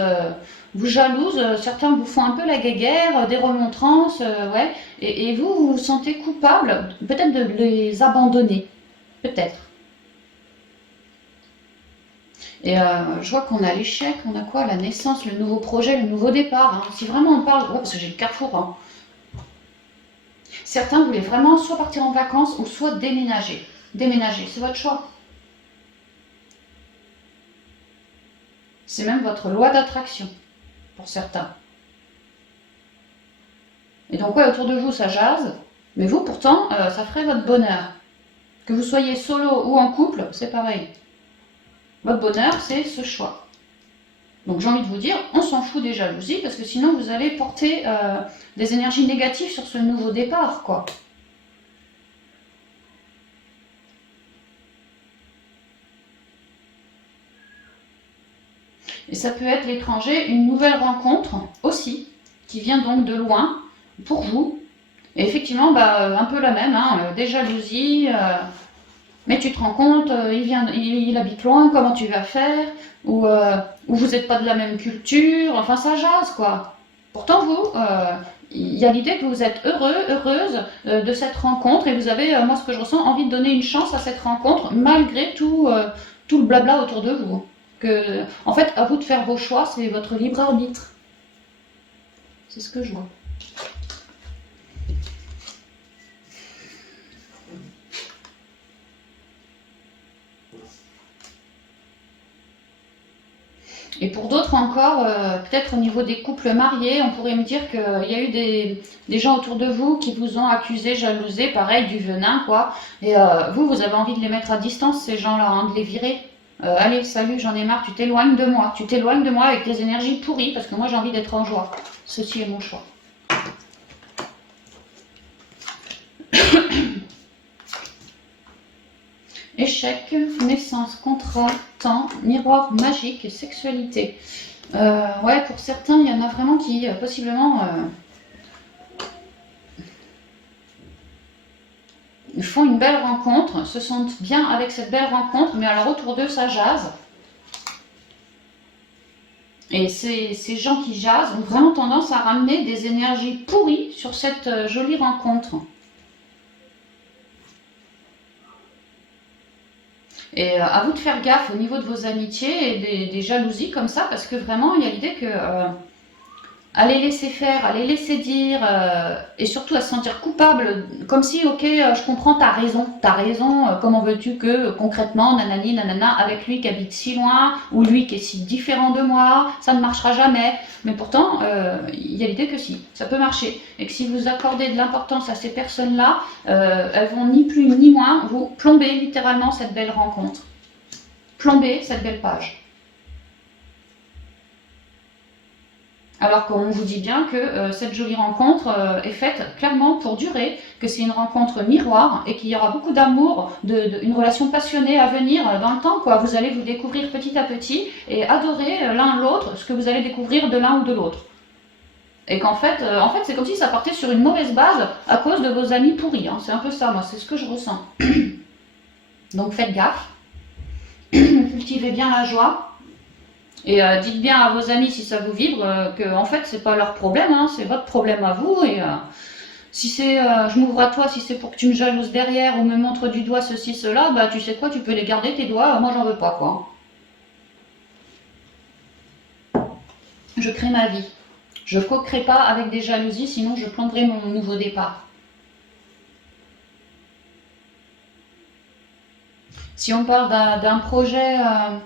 Certains vous font un peu la guéguerre, des remontrances, ouais, et vous vous sentez coupable, peut-être de les abandonner, peut-être. Et je vois qu'on a l'échec, on a quoi? La naissance, le nouveau projet, le nouveau départ. Hein. Si vraiment on parle, oh, parce que j'ai le carrefour. Hein. Certains voulaient vraiment soit partir en vacances ou soit déménager. Déménager, c'est votre choix. C'est même votre loi d'attraction, pour certains. Et donc, ouais, autour de vous, ça jase, mais vous, pourtant, ça ferait votre bonheur. Que vous soyez solo ou en couple, c'est pareil. Votre bonheur, c'est ce choix. Donc, j'ai envie de vous dire, on s'en fout des jalousies, parce que sinon, vous allez porter des énergies négatives sur ce nouveau départ, quoi. Et ça peut être l'étranger, une nouvelle rencontre aussi, qui vient donc de loin, pour vous. Et effectivement, un peu la même, hein, des jalousies, mais tu te rends compte, il habite loin, comment tu vas faire, ou vous n'êtes pas de la même culture, enfin ça jase quoi. Pourtant vous, il y a l'idée que vous êtes heureuse de cette rencontre, et vous avez, moi ce que je ressens, envie de donner une chance à cette rencontre, malgré tout le blabla autour de vous. Que, en fait, à vous de faire vos choix, c'est votre libre arbitre. C'est ce que je vois. Et pour d'autres encore, peut-être au niveau des couples mariés, on pourrait me dire qu'il y a eu des gens autour de vous qui vous ont accusé, jalousé, pareil, du venin, quoi. Et vous avez envie de les mettre à distance, ces gens-là, hein, de les virer. Allez, salut, j'en ai marre, tu t'éloignes de moi. Tu t'éloignes de moi avec tes énergies pourries, parce que moi j'ai envie d'être en joie. Ceci est mon choix. Échec, naissance, contrat, temps, miroir magique, sexualité. Ouais, pour certains, il y en a vraiment qui, possiblement, font une belle rencontre, se sentent bien avec cette belle rencontre, mais alors autour d'eux, ça jase. Et ces gens qui jasent ont vraiment tendance à ramener des énergies pourries sur cette jolie rencontre. Et à vous de faire gaffe au niveau de vos amitiés et des jalousies comme ça, parce que vraiment, il y a l'idée que à les laisser faire, à les laisser dire, et surtout à se sentir coupable, comme si, ok, je comprends, t'as raison, comment veux-tu que concrètement, nanani, nanana, avec lui qui habite si loin, ou lui qui est si différent de moi, ça ne marchera jamais. Mais pourtant, il y a l'idée que si, ça peut marcher, et que si vous accordez de l'importance à ces personnes-là, elles vont ni plus ni moins vous plomber littéralement cette belle rencontre, plomber cette belle page. Alors qu'on vous dit bien que cette jolie rencontre est faite clairement pour durer, que c'est une rencontre miroir et qu'il y aura beaucoup d'amour, une relation passionnée à venir dans le temps, quoi. Vous allez vous découvrir petit à petit et adorer l'un l'autre ce que vous allez découvrir de l'un ou de l'autre. Et qu'en fait, c'est comme si ça partait sur une mauvaise base à cause de vos amis pourris. Hein. C'est un peu ça, moi, c'est ce que je ressens. Donc faites gaffe, cultivez bien la joie. Et dites bien à vos amis si ça vous vibre que en fait c'est pas leur problème, hein, c'est votre problème à vous. Et si c'est je m'ouvre à toi, si c'est pour que tu me jalouses derrière ou me montres du doigt ceci, cela, bah tu sais quoi, tu peux les garder tes doigts, moi j'en veux pas quoi. Je crée ma vie. Je co-crée pas avec des jalousies, sinon je plomberai mon nouveau départ. Si on parle d'un projet,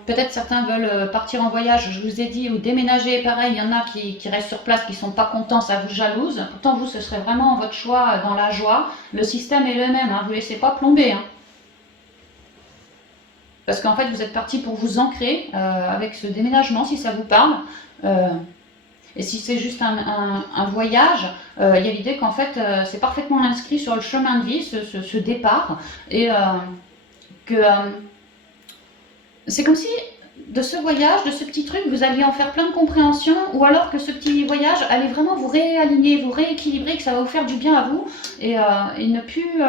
peut-être certains veulent partir en voyage, je vous ai dit, ou déménager, pareil, il y en a qui restent sur place, qui ne sont pas contents, ça vous jalouse. Pourtant, vous, ce serait vraiment votre choix dans la joie. Le système est le même, hein, vous ne laissez pas plomber. Hein. Parce qu'en fait, vous êtes parti pour vous ancrer avec ce déménagement, si ça vous parle. Et si c'est juste un voyage, il y a l'idée qu'en fait, c'est parfaitement inscrit sur le chemin de vie, ce départ. Et que c'est comme si de ce voyage, de ce petit truc, vous alliez en faire plein de compréhension, ou alors que ce petit voyage allait vraiment vous réaligner, vous rééquilibrer, que ça va vous faire du bien à vous, et ne plus...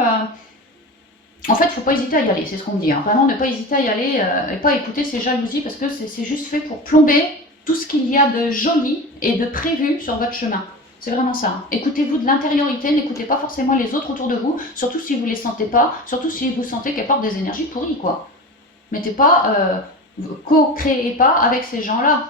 En fait, il ne faut pas hésiter à y aller, c'est ce qu'on me dit. Hein. Vraiment, ne pas hésiter à y aller et pas écouter ces jalousies, parce que c'est juste fait pour plomber tout ce qu'il y a de joli et de prévu sur votre chemin. C'est vraiment ça. Hein. Écoutez-vous de l'intériorité, n'écoutez pas forcément les autres autour de vous, surtout si vous ne les sentez pas, surtout si vous sentez qu'elles portent des énergies pourries, quoi. Mettez pas, co-créez pas avec ces gens-là.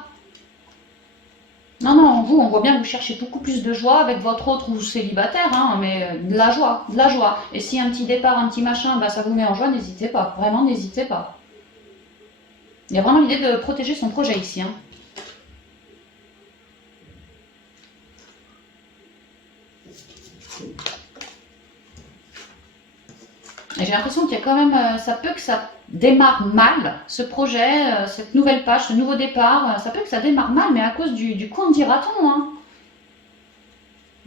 Non, non, vous, on voit bien que vous cherchez beaucoup plus de joie avec votre autre ou célibataire, hein, mais de la joie, de la joie. Et si un petit départ, un petit machin, bah, ça vous met en joie, n'hésitez pas, vraiment n'hésitez pas. Il y a vraiment l'idée de protéger son projet ici. Hein. Et j'ai l'impression qu'il y a quand même, ça peut que ça démarre mal, ce projet, cette nouvelle page, ce nouveau départ, ça peut que ça démarre mal, mais à cause du qu'on dira-t-on. Hein.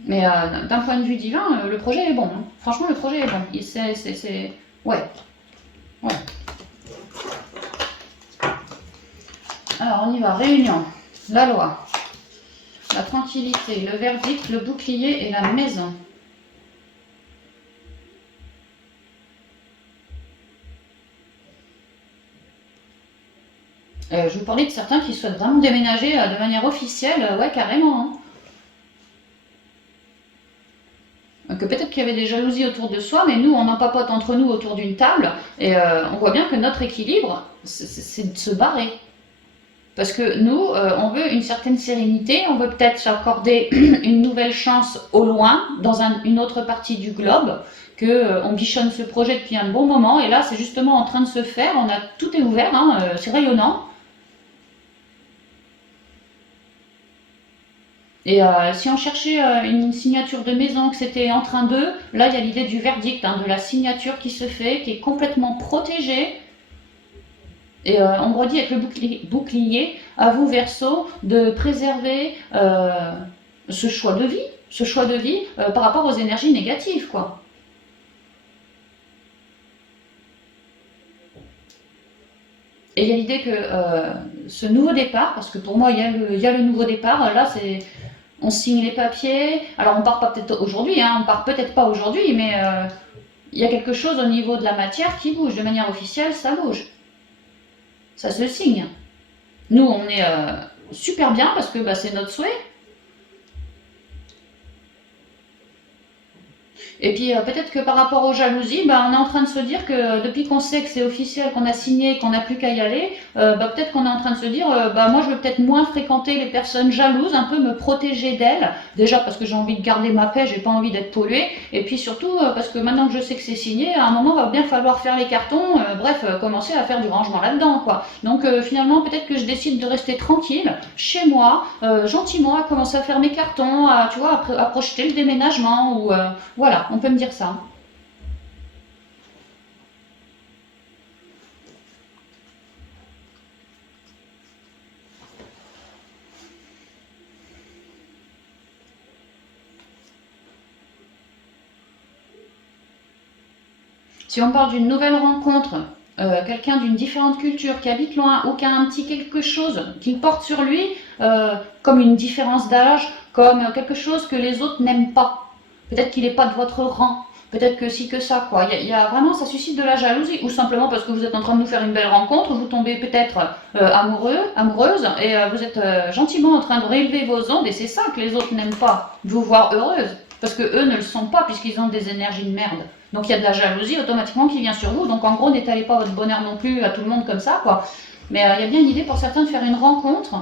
Mais d'un point de vue divin, le projet est bon. Hein. Franchement, le projet est bon. C'est... Ouais. Ouais. Alors, on y va. Réunion. La loi. La tranquillité. Le verdict, le bouclier et la maison. Je vous parlais de certains qui souhaitent vraiment déménager de manière officielle. Ouais, carrément. Hein. Que peut-être qu'il y avait des jalousies autour de soi, mais nous, on en papote entre nous autour d'une table, et on voit bien que notre équilibre, c'est de se barrer. Parce que nous, on veut une certaine sérénité, on veut peut-être s'accorder une nouvelle chance au loin, dans une autre partie du globe, qu'on bichonne ce projet depuis un bon moment, et là, c'est justement en train de se faire, tout est ouvert, hein, c'est rayonnant. Et si on cherchait une signature de maison, que c'était en train de, là il y a l'idée du verdict, hein, de la signature qui se fait, qui est complètement protégée. Et on redit avec le bouclier, à vous Verseau, de préserver ce choix de vie par rapport aux énergies négatives, quoi. Et il y a l'idée que ce nouveau départ, parce que pour moi il y a le nouveau départ, là c'est on signe les papiers, alors on part pas peut-être aujourd'hui, hein, on part peut-être pas aujourd'hui, mais il y a quelque chose au niveau de la matière qui bouge, de manière officielle ça bouge, ça se signe. Nous on est super bien parce que bah, c'est notre souhait. Et puis peut-être que par rapport aux jalousies, bah, on est en train de se dire que depuis qu'on sait que c'est officiel, qu'on a signé, qu'on n'a plus qu'à y aller, bah, peut-être qu'on est en train de se dire, bah, moi je vais peut-être moins fréquenter les personnes jalouses, un peu me protéger d'elles. Déjà parce que j'ai envie de garder ma paix, j'ai pas envie d'être polluée. Et puis surtout parce que maintenant que je sais que c'est signé, à un moment va bien falloir faire les cartons, bref, commencer à faire du rangement là-dedans, quoi. Donc finalement peut-être que je décide de rester tranquille chez moi, gentiment, à commencer à faire mes cartons, à, tu vois, à projeter le déménagement ou voilà, on peut me dire ça. Si on parle d'une nouvelle rencontre, quelqu'un d'une différente culture qui habite loin ou qui a un petit quelque chose qu'il porte sur lui, comme une différence d'âge, comme quelque chose que les autres n'aiment pas. Peut-être qu'il n'est pas de votre rang, peut-être que si que ça, quoi. Il y a vraiment, ça suscite de la jalousie, ou simplement parce que vous êtes en train de nous faire une belle rencontre, vous tombez peut-être amoureuse, et vous êtes gentiment en train de réélever vos ondes, et c'est ça que les autres n'aiment pas, vous voir heureuse, parce que eux ne le sont pas puisqu'ils ont des énergies de merde. Donc il y a de la jalousie automatiquement qui vient sur vous. Donc en gros, n'étalez pas votre bonheur non plus à tout le monde comme ça, quoi. Mais il y a bien une idée pour certains de faire une rencontre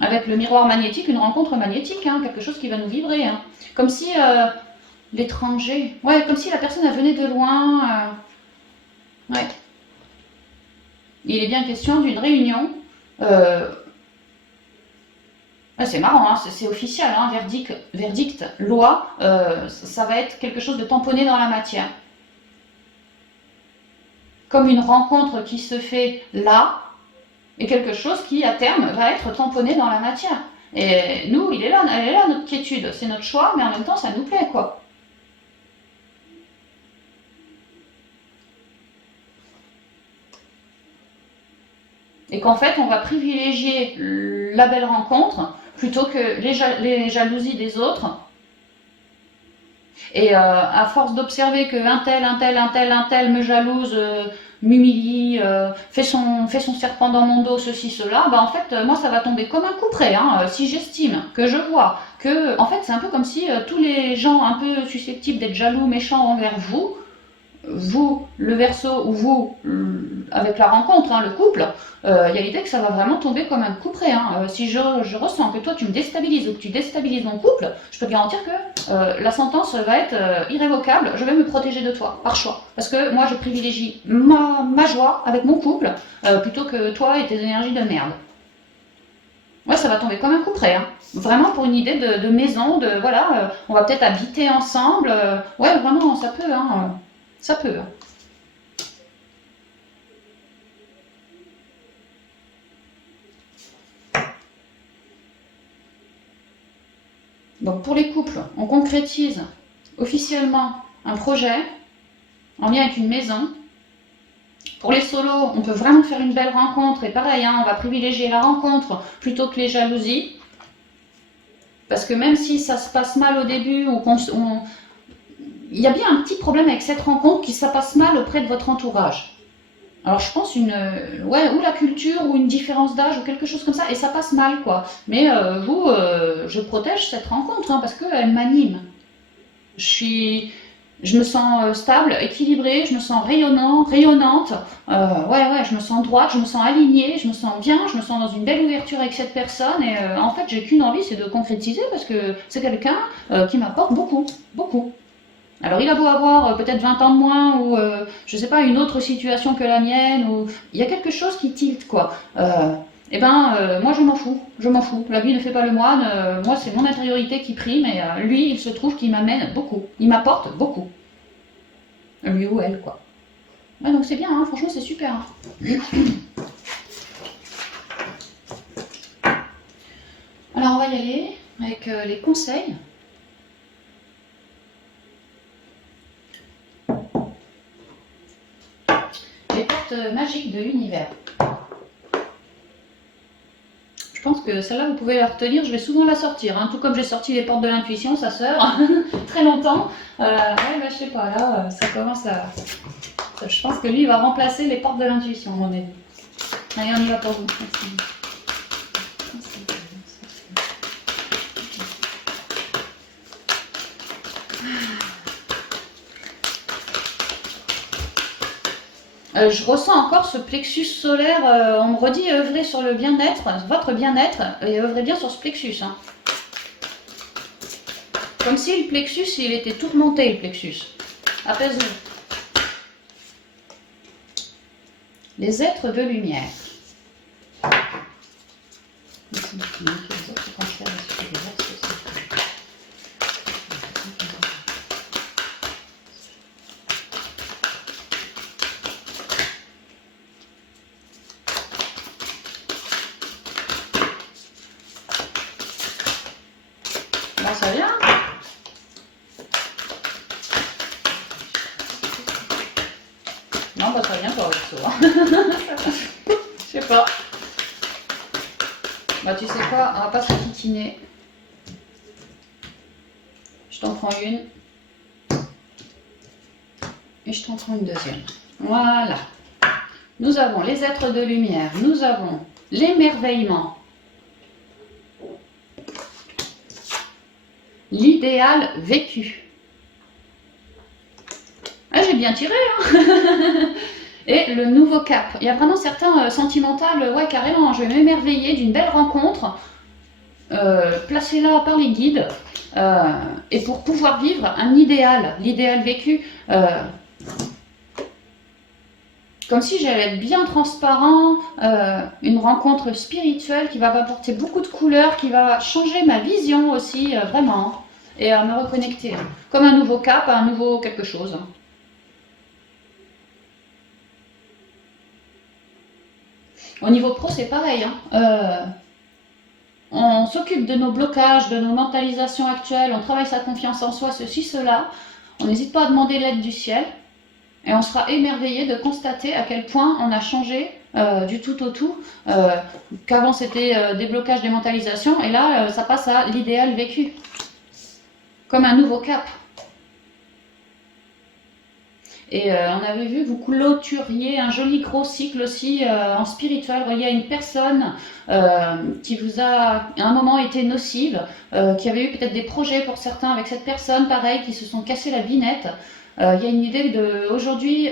avec le miroir magnétique, une rencontre magnétique, hein, quelque chose qui va nous vibrer. Hein. Comme si l'étranger, ouais, comme si la personne elle venait de loin. Ouais. Il est bien question d'une réunion. C'est marrant, hein, c'est officiel, hein, verdict, loi, ça va être quelque chose de tamponné dans la matière. Comme une rencontre qui se fait là, et quelque chose qui, à terme, va être tamponné dans la matière. Et nous, elle est là notre quiétude, c'est notre choix, mais en même temps, ça nous plaît, quoi. Et qu'en fait, on va privilégier la belle rencontre plutôt que les jalousies des autres. Et à force d'observer que un tel me jalouse, m'humilie, fait son serpent dans mon dos, ceci, cela, bah en fait, moi ça va tomber comme un coup près. Hein, si j'estime que je vois que, en fait, c'est un peu comme si tous les gens un peu susceptibles d'être jaloux, méchants envers vous, le Verseau, ou vous, avec la rencontre, hein, le couple, il y a l'idée que ça va vraiment tomber comme un coup près. Hein. Si je ressens que toi tu me déstabilises ou que tu déstabilises mon couple, je peux te garantir que la sentence va être irrévocable. Je vais me protéger de toi, par choix. Parce que moi je privilégie ma joie avec mon couple plutôt que toi et tes énergies de merde. Ouais, ça va tomber comme un coup près. Hein. Vraiment pour une idée de maison, de voilà, on va peut-être habiter ensemble. Ouais, vraiment, ça peut. Hein, ça peut. Donc pour les couples, on concrétise officiellement un projet en lien avec une maison. Pour les solos, on peut vraiment faire une belle rencontre et pareil, hein, on va privilégier la rencontre plutôt que les jalousies. Parce que même si ça se passe mal au début ou il y a bien un petit problème avec cette rencontre qui ça passe mal auprès de votre entourage. Alors je pense ou la culture ou une différence d'âge ou quelque chose comme ça et ça passe mal quoi. Mais je protège cette rencontre hein, parce qu'elle m'anime. Je me sens stable, équilibrée, je me sens rayonnante. Je me sens droite, je me sens alignée, je me sens bien, je me sens dans une belle ouverture avec cette personne et en fait j'ai qu'une envie, c'est de concrétiser parce que c'est quelqu'un qui m'apporte beaucoup, beaucoup. Alors il a beau avoir peut-être 20 ans de moins ou je sais pas une autre situation que la mienne ou il y a quelque chose qui tilte quoi. eh ben, moi je m'en fous, je m'en fous. L'habit ne fait pas le moine, moi c'est mon intériorité qui prime, et lui, il se trouve qu'il m'amène beaucoup, il m'apporte beaucoup. Lui ou elle, quoi. Ouais, donc c'est bien, hein, franchement c'est super. Hein. Alors on va y aller avec les conseils. Les portes magiques de l'univers. Je pense que celle-là, vous pouvez la retenir, je vais souvent la sortir, hein. Tout comme j'ai sorti les portes de l'intuition, sa sœur, très longtemps. Ouais, bah, je sais pas, là, ça commence à... Je pense que lui, il va remplacer les portes de l'intuition, à mon avis. Allez, on y va pour vous. Merci. Je ressens encore ce plexus solaire, on me redit œuvrer sur le bien-être, votre bien-être, et œuvrez bien sur ce plexus. Hein. Comme si le plexus, il était tourmenté, le plexus. Apaisez-vous. Les êtres de lumière. Là, ça vient. Non, bah ça vient pas au Je sais pas. Bah tu sais quoi, on va pas se titiner. Je t'en prends une. Et je t'en prends une deuxième. Voilà. Nous avons les êtres de lumière. Nous avons l'émerveillement. L'idéal vécu. Ah, j'ai bien tiré, hein. Et le nouveau cap. Il y a vraiment certains sentimentales, ouais, carrément. Je vais m'émerveiller d'une belle rencontre, placée là par les guides, et pour pouvoir vivre un idéal, l'idéal vécu. Comme si j'allais être bien transparent, une rencontre spirituelle qui va m'apporter beaucoup de couleurs, qui va changer ma vision aussi, vraiment, et à me reconnecter. Comme un nouveau cap, un nouveau quelque chose. Au niveau pro, c'est pareil. Hein. On s'occupe de nos blocages, de nos mentalisations actuelles, on travaille sa confiance en soi, ceci, cela. On n'hésite pas à demander l'aide du ciel. Et on sera émerveillé de constater à quel point on a changé du tout au tout. Qu'avant c'était des blocages, des mentalisations, et là ça passe à l'idéal vécu. Comme un nouveau cap. Et on avait vu, vous clôturiez un joli gros cycle aussi en spirituel. Vous voyez, une personne qui vous a à un moment été nocive, qui avait eu peut-être des projets pour certains avec cette personne, pareil, qui se sont cassés la binette. Il y a une idée de, aujourd'hui,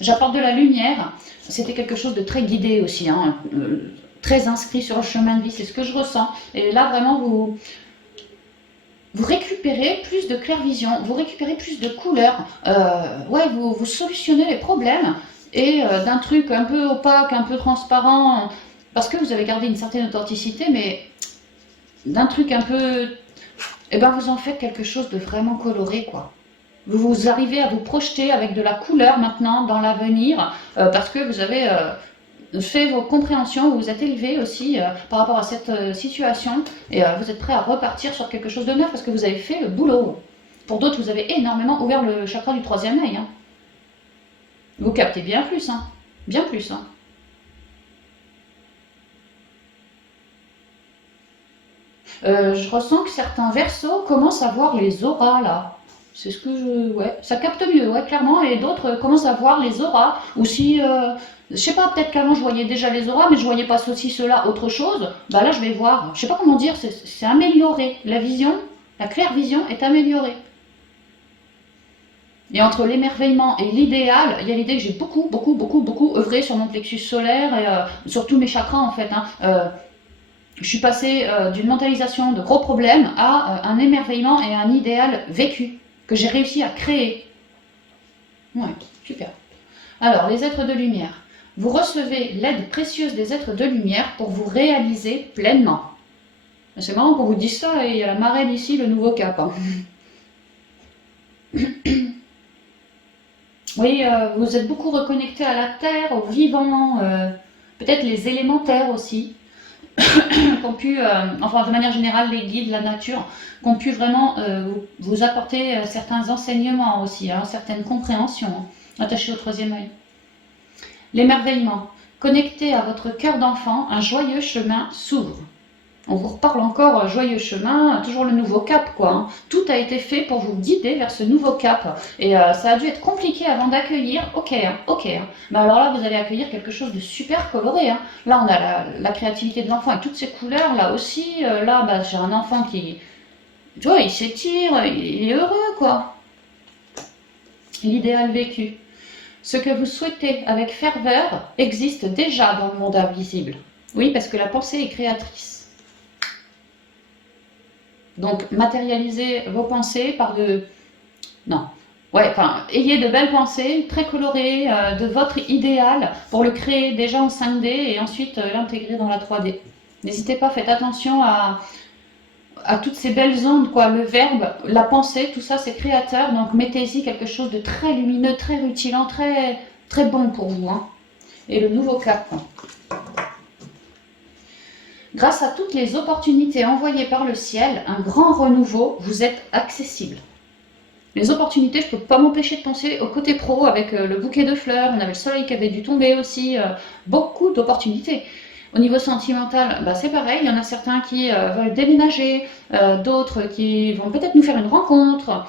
j'apporte de la lumière. C'était quelque chose de très guidé aussi, hein, très inscrit sur le chemin de vie, c'est ce que je ressens. Et là, vraiment, vous récupérez plus de clairvision, vous récupérez plus de couleurs, ouais, vous solutionnez les problèmes, et d'un truc un peu opaque, un peu transparent, parce que vous avez gardé une certaine authenticité, mais d'un truc un peu, eh ben vous en faites quelque chose de vraiment coloré, quoi. Vous arrivez à vous projeter avec de la couleur maintenant dans l'avenir, parce que vous avez fait vos compréhensions, vous vous êtes élevé aussi par rapport à cette situation, et vous êtes prêt à repartir sur quelque chose de neuf parce que vous avez fait le boulot. Pour d'autres, vous avez énormément ouvert le chakra du troisième œil. Hein. Vous captez bien plus, hein. Bien plus. Hein. Je ressens que certains versos commencent à voir les auras là. C'est ce que je... Ouais, ça capte mieux, ouais, clairement. Et d'autres commencent à voir les auras. Ou si... je sais pas, peut-être qu'avant je voyais déjà les auras, mais je voyais pas ceci, cela, autre chose. Bah là, je vais voir. Je sais pas comment dire, c'est amélioré. La vision, la claire vision est améliorée. Et entre l'émerveillement et l'idéal, il y a l'idée que j'ai beaucoup œuvré sur mon plexus solaire et sur tous mes chakras en fait. Hein. Je suis passée d'une mentalisation de gros problèmes à un émerveillement et un idéal vécu que j'ai réussi à créer. Ouais, super. Alors, les êtres de lumière. Vous recevez l'aide précieuse des êtres de lumière pour vous réaliser pleinement. C'est marrant qu'on vous dise ça, et il y a la marraine ici, le nouveau cap. Hein. Oui, vous êtes beaucoup reconnecté à la terre, aux vivants, peut-être les élémentaires aussi, qu'ont pu, enfin de manière générale les guides, la nature, qu'ont pu vraiment vous apporter certains enseignements aussi, hein, certaines compréhensions, hein, attachées au troisième œil. L'émerveillement. Connecté à votre cœur d'enfant, un joyeux chemin s'ouvre. On vous reparle encore joyeux chemin, toujours le nouveau cap quoi. Hein. Tout a été fait pour vous guider vers ce nouveau cap. Et ça a dû être compliqué avant d'accueillir. Ok, hein, ok. Hein. Mais alors là, vous allez accueillir quelque chose de super coloré. Hein. Là, on a la créativité de l'enfant avec toutes ses couleurs. Là aussi, là, bah, j'ai un enfant qui, tu vois, il s'étire, il est heureux quoi. L'idéal vécu. Ce que vous souhaitez avec ferveur existe déjà dans le monde invisible. Oui, parce que la pensée est créatrice. Donc, matérialisez vos pensées par de... Non. Ouais, enfin, ayez de belles pensées, très colorées, de votre idéal, pour le créer déjà en 5D et ensuite l'intégrer dans la 3D. N'hésitez pas, faites attention à toutes ces belles ondes, quoi. Le verbe, la pensée, tout ça, c'est créateur. Donc, mettez-y quelque chose de très lumineux, très rutilant, très, très bon pour vous. Hein. Et le nouveau cap. Grâce à toutes les opportunités envoyées par le ciel, un grand renouveau, vous êtes accessible. Les opportunités, je ne peux pas m'empêcher de penser au côté pro avec le bouquet de fleurs, on avait le soleil qui avait dû tomber aussi, beaucoup d'opportunités. Au niveau sentimental, bah c'est pareil, il y en a certains qui veulent déménager, d'autres qui vont peut-être nous faire une rencontre,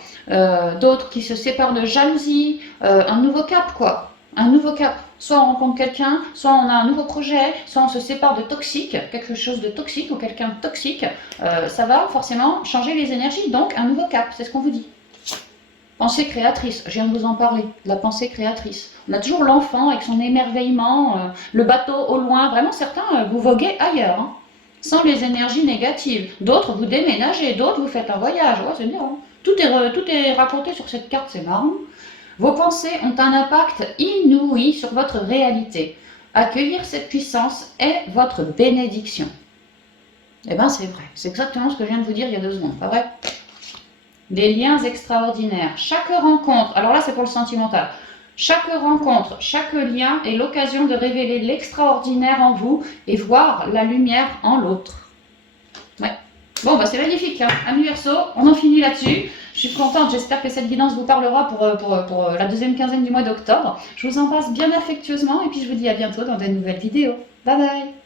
d'autres qui se séparent de jalousie, un nouveau cap quoi. Un nouveau cap. Soit on rencontre quelqu'un, soit on a un nouveau projet, soit on se sépare de toxique, quelque chose de toxique ou quelqu'un de toxique. Ça va forcément changer les énergies, donc un nouveau cap, c'est ce qu'on vous dit. Pensée créatrice, je viens de vous en parler, la pensée créatrice. On a toujours l'enfant avec son émerveillement, le bateau au loin, vraiment certains, vous voguez ailleurs, hein, sans les énergies négatives. D'autres, vous déménagez, d'autres, vous faites un voyage, ouais, c'est bien. Hein. Tout est raconté sur cette carte, c'est marrant. Vos pensées ont un impact inouï sur votre réalité. Accueillir cette puissance est votre bénédiction. Eh bien, c'est vrai. C'est exactement ce que je viens de vous dire il y a 2 secondes, pas vrai? Des liens extraordinaires. Chaque rencontre, alors là, c'est pour le sentimental. Chaque rencontre, chaque lien est l'occasion de révéler l'extraordinaire en vous et voir la lumière en l'autre. Ouais. Bon, bah c'est magnifique, hein. Ami Verseau, on en finit là-dessus. Je suis contente, j'espère que cette guidance vous parlera pour la 2e quinzaine du mois d'octobre. Je vous embrasse bien affectueusement et puis je vous dis à bientôt dans de nouvelles vidéos. Bye bye.